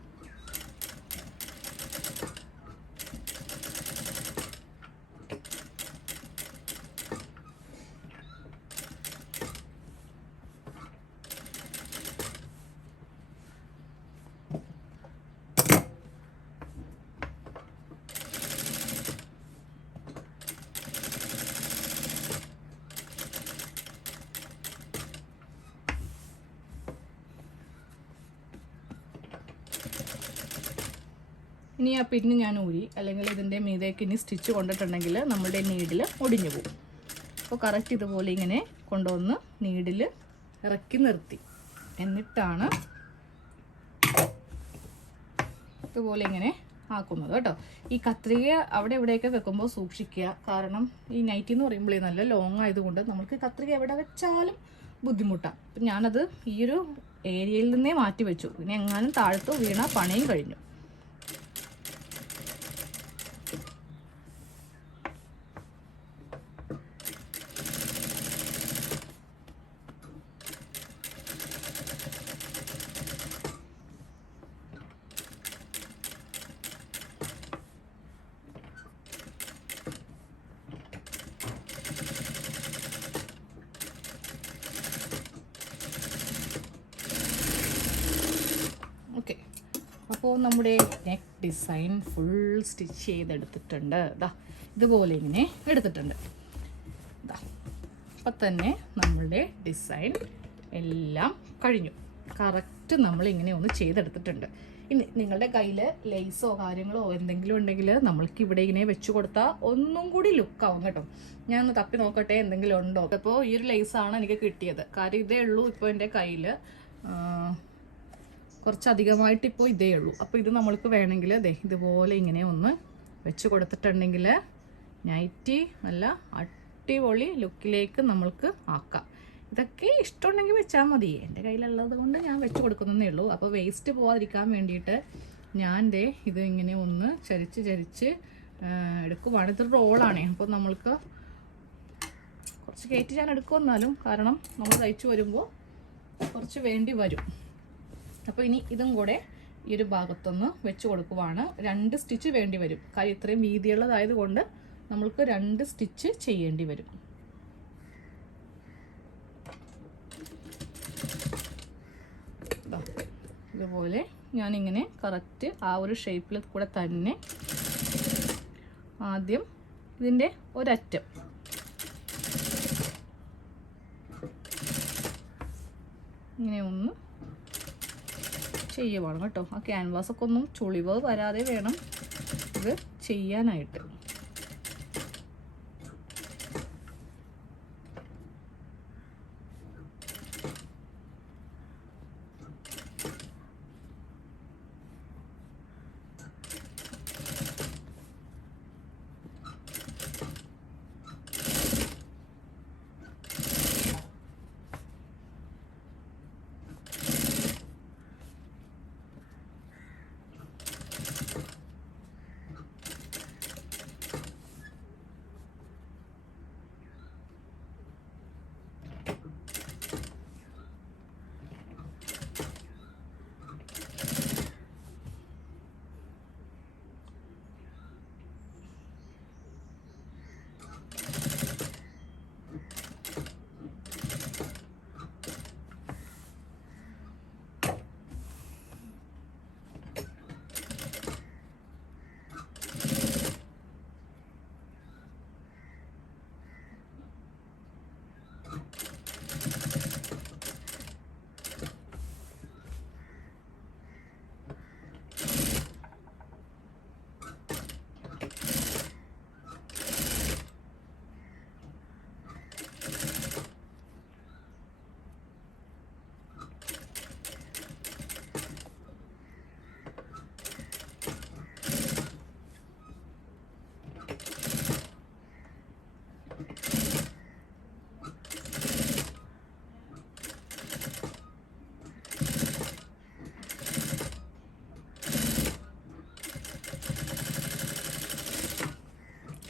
ഇനി ആ പിന്ന് ഞാൻ ഊരി, അല്ലെങ്കിൽ ഇതിൻ്റെ മീതേക്ക് ഇനി സ്റ്റിച്ച് കൊണ്ടിട്ടുണ്ടെങ്കിൽ നമ്മുടെ നീഡിൽ ഒടിഞ്ഞു പോകും. അപ്പോൾ കറക്റ്റ് ഇതുപോലെ ഇങ്ങനെ കൊണ്ടുവന്ന് നീഡിൽ ഇറക്കി നിർത്തി. എന്നിട്ടാണ് ഇതുപോലെ ഇങ്ങനെ ആക്കുന്നത് കേട്ടോ. ഈ കത്രിക അവിടെ എവിടെയൊക്കെ വെക്കുമ്പോൾ സൂക്ഷിക്കുക. കാരണം ഈ നൈറ്റി എന്ന് പറയുമ്പോഴേ നല്ല ലോങ് ആയതുകൊണ്ട് നമുക്ക് കത്രിക എവിടെ വെച്ചാലും ബുദ്ധിമുട്ടാണ്. അപ്പം ഞാനത് ഈ ഒരു ഏരിയയിൽ നിന്നേ മാറ്റി വെച്ചു. പിന്നെ എങ്ങാനും താഴത്ത് വീണ പണിയും കഴിഞ്ഞു. അപ്പോൾ നമ്മുടെ നെക്ക് ഡിസൈൻ ഫുൾ സ്റ്റിച്ച് ചെയ്തെടുത്തിട്ടുണ്ട്. ഇതുപോലെ ഇങ്ങനെ എടുത്തിട്ടുണ്ട്. അപ്പം തന്നെ നമ്മളുടെ ഡിസൈൻ എല്ലാം കഴിഞ്ഞു. കറക്റ്റ് നമ്മളിങ്ങനെ ഒന്ന് ചെയ്തെടുത്തിട്ടുണ്ട്. ഇനി നിങ്ങളുടെ കയ്യിൽ ലേസോ കാര്യങ്ങളോ എന്തെങ്കിലും ഉണ്ടെങ്കിൽ നമ്മൾക്ക് ഇവിടെ ഇങ്ങനെ വെച്ച് കൊടുത്താൽ ഒന്നും കൂടി ലുക്കാവും കേട്ടോ. ഞാൻ ഒന്ന് തപ്പി നോക്കട്ടെ എന്തെങ്കിലും ഉണ്ടോ. അപ്പോൾ ഈ ഒരു ലേസാണ് എനിക്ക് കിട്ടിയത്. കാര്യം ഇതേ ഉള്ളൂ ഇപ്പോൾ എൻ്റെ കയ്യിൽ, കുറച്ചധികമായിട്ട് ഇപ്പോൾ ഇതേ ഉള്ളൂ. അപ്പോൾ ഇത് നമ്മൾക്ക് വേണമെങ്കിൽ ഇതുപോലെ ഇങ്ങനെ ഒന്ന് വെച്ച് കൊടുത്തിട്ടുണ്ടെങ്കിൽ നൈറ്റി നല്ല അടിപൊളി ലുക്കിലേക്ക് നമ്മൾക്ക് ആക്കാം. ഇതൊക്കെ ഇഷ്ടമുണ്ടെങ്കിൽ വെച്ചാൽ മതി. എൻ്റെ കയ്യിലുള്ളത് കൊണ്ട് ഞാൻ വെച്ച് കൊടുക്കുന്നതേ ഉള്ളൂ. അപ്പോൾ വേസ്റ്റ് പോകാതിരിക്കാൻ വേണ്ടിയിട്ട് ഞാൻ ഇത് ഇങ്ങനെ ഒന്ന് ചരിച്ച് എടുക്കുവാണ്. ഇതൊരു റോളാണേ. അപ്പോൾ നമ്മൾക്ക് കുറച്ച് കയറ്റി ഞാൻ എടുക്കുമെന്നാലും, കാരണം നമ്മൾ തയ്ച്ചു വരുമ്പോൾ കുറച്ച് വേണ്ടി വരും. അപ്പോൾ ഇനി ഇതും കൂടെ ഈ ഒരു ഭാഗത്തൊന്ന് വെച്ച് കൊടുക്കുവാണ്. 2 സ്റ്റിച്ച് വേണ്ടി വരും. കാര്യം ഇത്രയും വീതിയുള്ളതായത് കൊണ്ട് നമ്മൾക്ക് 2 സ്റ്റിച്ച് ചെയ്യേണ്ടി വരും. ഇതുപോലെ ഞാനിങ്ങനെ കറക്റ്റ് ആ ഒരു ഷേപ്പിൽ കൂടെ തന്നെ ആദ്യം ഇതിൻ്റെ ഒരറ്റം ഇങ്ങനെ ഒന്ന് ചെയ്യുവാണ് കേട്ടോ. ആ ക്യാൻവാസൊക്കെ ഒന്നും ചുളിവ് വരാതെ വേണം ഇത് ചെയ്യാനായിട്ട്.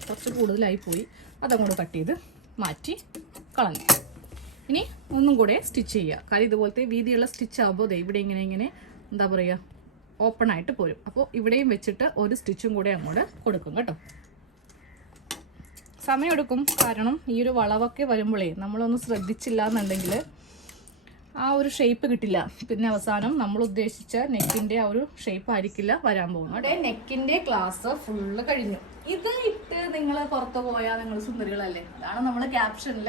കുറച്ച് കൂടുതലായി പോയി, അതങ്ങോട്ട് കട്ട് ചെയ്ത് മാറ്റി കളഞ്ഞു. ഇനി ഒന്നും കൂടെ സ്റ്റിച്ച് ചെയ്യുക. കാര്യം ഇതുപോലത്തെ വീതിയുള്ള സ്റ്റിച്ച് ആകുമ്പോൾ ഇവിടെ ഇങ്ങനെ എന്താ പറയുക, ഓപ്പൺ ആയിട്ട് പോരും. അപ്പോൾ ഇവിടെയും വെച്ചിട്ട് ഒരു സ്റ്റിച്ചും കൂടെ അങ്ങോട്ട് കൊടുക്കും കേട്ടോ. സമയമെടുക്കും, കാരണം ഈ ഒരു വളവൊക്കെ വരുമ്പോഴേ നമ്മളൊന്ന് ശ്രദ്ധിച്ചില്ല എന്നുണ്ടെങ്കിൽ ആ ഒരു ഷേപ്പ് കിട്ടില്ല. പിന്നെ അവസാനം നമ്മൾ ഉദ്ദേശിച്ച നെക്കിൻ്റെ ആ ഒരു ഷേപ്പ് ആയിരിക്കില്ല വരാൻ പോകുന്നത്. അവിടെ നെക്കിൻ്റെ ക്ലാസ് ഫുള്ള് കഴിഞ്ഞു. ഇത് ഇട്ട് നിങ്ങൾ പുറത്ത് പോയാൽ നിങ്ങൾ സുന്ദരികളല്ലേ, അതാണ് നമ്മൾ ക്യാപ്ഷനിൽ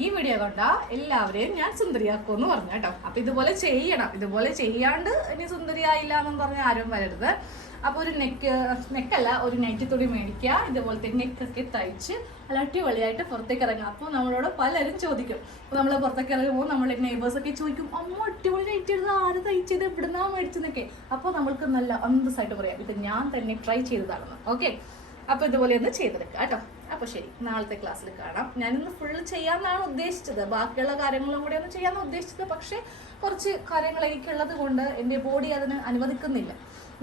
ഈ വീഡിയോ കണ്ട എല്ലാവരെയും ഞാൻ സുന്ദരിയാക്കുമെന്ന് പറഞ്ഞു കേട്ടോ. അപ്പൊ ഇതുപോലെ ചെയ്യണം. ഇതുപോലെ ചെയ്യാണ്ട് ഇനി സുന്ദരിയായില്ല എന്നും പറഞ്ഞ് ആരും വരരുത്. അപ്പോൾ ഒരു നെക്കല്ല, ഒരു നെറ്റി തുണി മേടിക്കുക, ഇതുപോലത്തെ നെക്കൊക്കെ തയ്ച്ച് നല്ല അടിപൊളിയായിട്ട് പുറത്തേക്ക് ഇറങ്ങുക. അപ്പോൾ നമ്മളോട് പലരും ചോദിക്കും. അപ്പോൾ നമ്മൾ പുറത്തേക്ക് ഇറങ്ങുമ്പോൾ നമ്മളെ നെയ്ബേഴ്സൊക്കെ ചോദിക്കും, അമ്മ അടിപൊളി നൈറ്റ് എടുത്ത് ആര് തയ്ച്ചത്, എവിടുന്നാ മേടിച്ചെന്നൊക്കെ. അപ്പോൾ നമ്മൾക്ക് നല്ല അന്തസ്സായിട്ട് പറയാം, ഇത് ഞാൻ തന്നെ ട്രൈ ചെയ്തതാണെന്ന്. ഓക്കെ, അപ്പോൾ ഇതുപോലെ ഒന്ന് ചെയ്തെടുക്കുക കേട്ടോ. അപ്പോൾ ശരി, നാളത്തെ ക്ലാസ്സിൽ കാണാം. ഞാനിന്ന് ഫുള്ള് ചെയ്യാമെന്നാണ് ഉദ്ദേശിച്ചത്, ബാക്കിയുള്ള കാര്യങ്ങളും കൂടെ ഒന്ന് ചെയ്യാമെന്ന് ഉദ്ദേശിച്ചത്. പക്ഷേ കുറച്ച് കാര്യങ്ങൾ എനിക്കുള്ളത് കൊണ്ട് എൻ്റെ ബോഡി അതിന് അനുവദിക്കുന്നില്ല.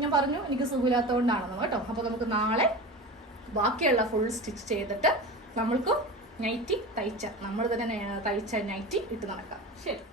ഞാൻ പറഞ്ഞു എനിക്ക് സുഖമില്ലാത്തതുകൊണ്ടാണെന്ന് കേട്ടോ. അപ്പോൾ നമുക്ക് നാളെ ബാക്കിയുള്ള ഫുൾ സ്റ്റിച്ച് ചെയ്തിട്ട് നമ്മൾക്ക് നൈറ്റി നമ്മൾ തന്നെ തയ്ച്ച നൈറ്റി ഇട്ട് നടക്കാം. ശരി.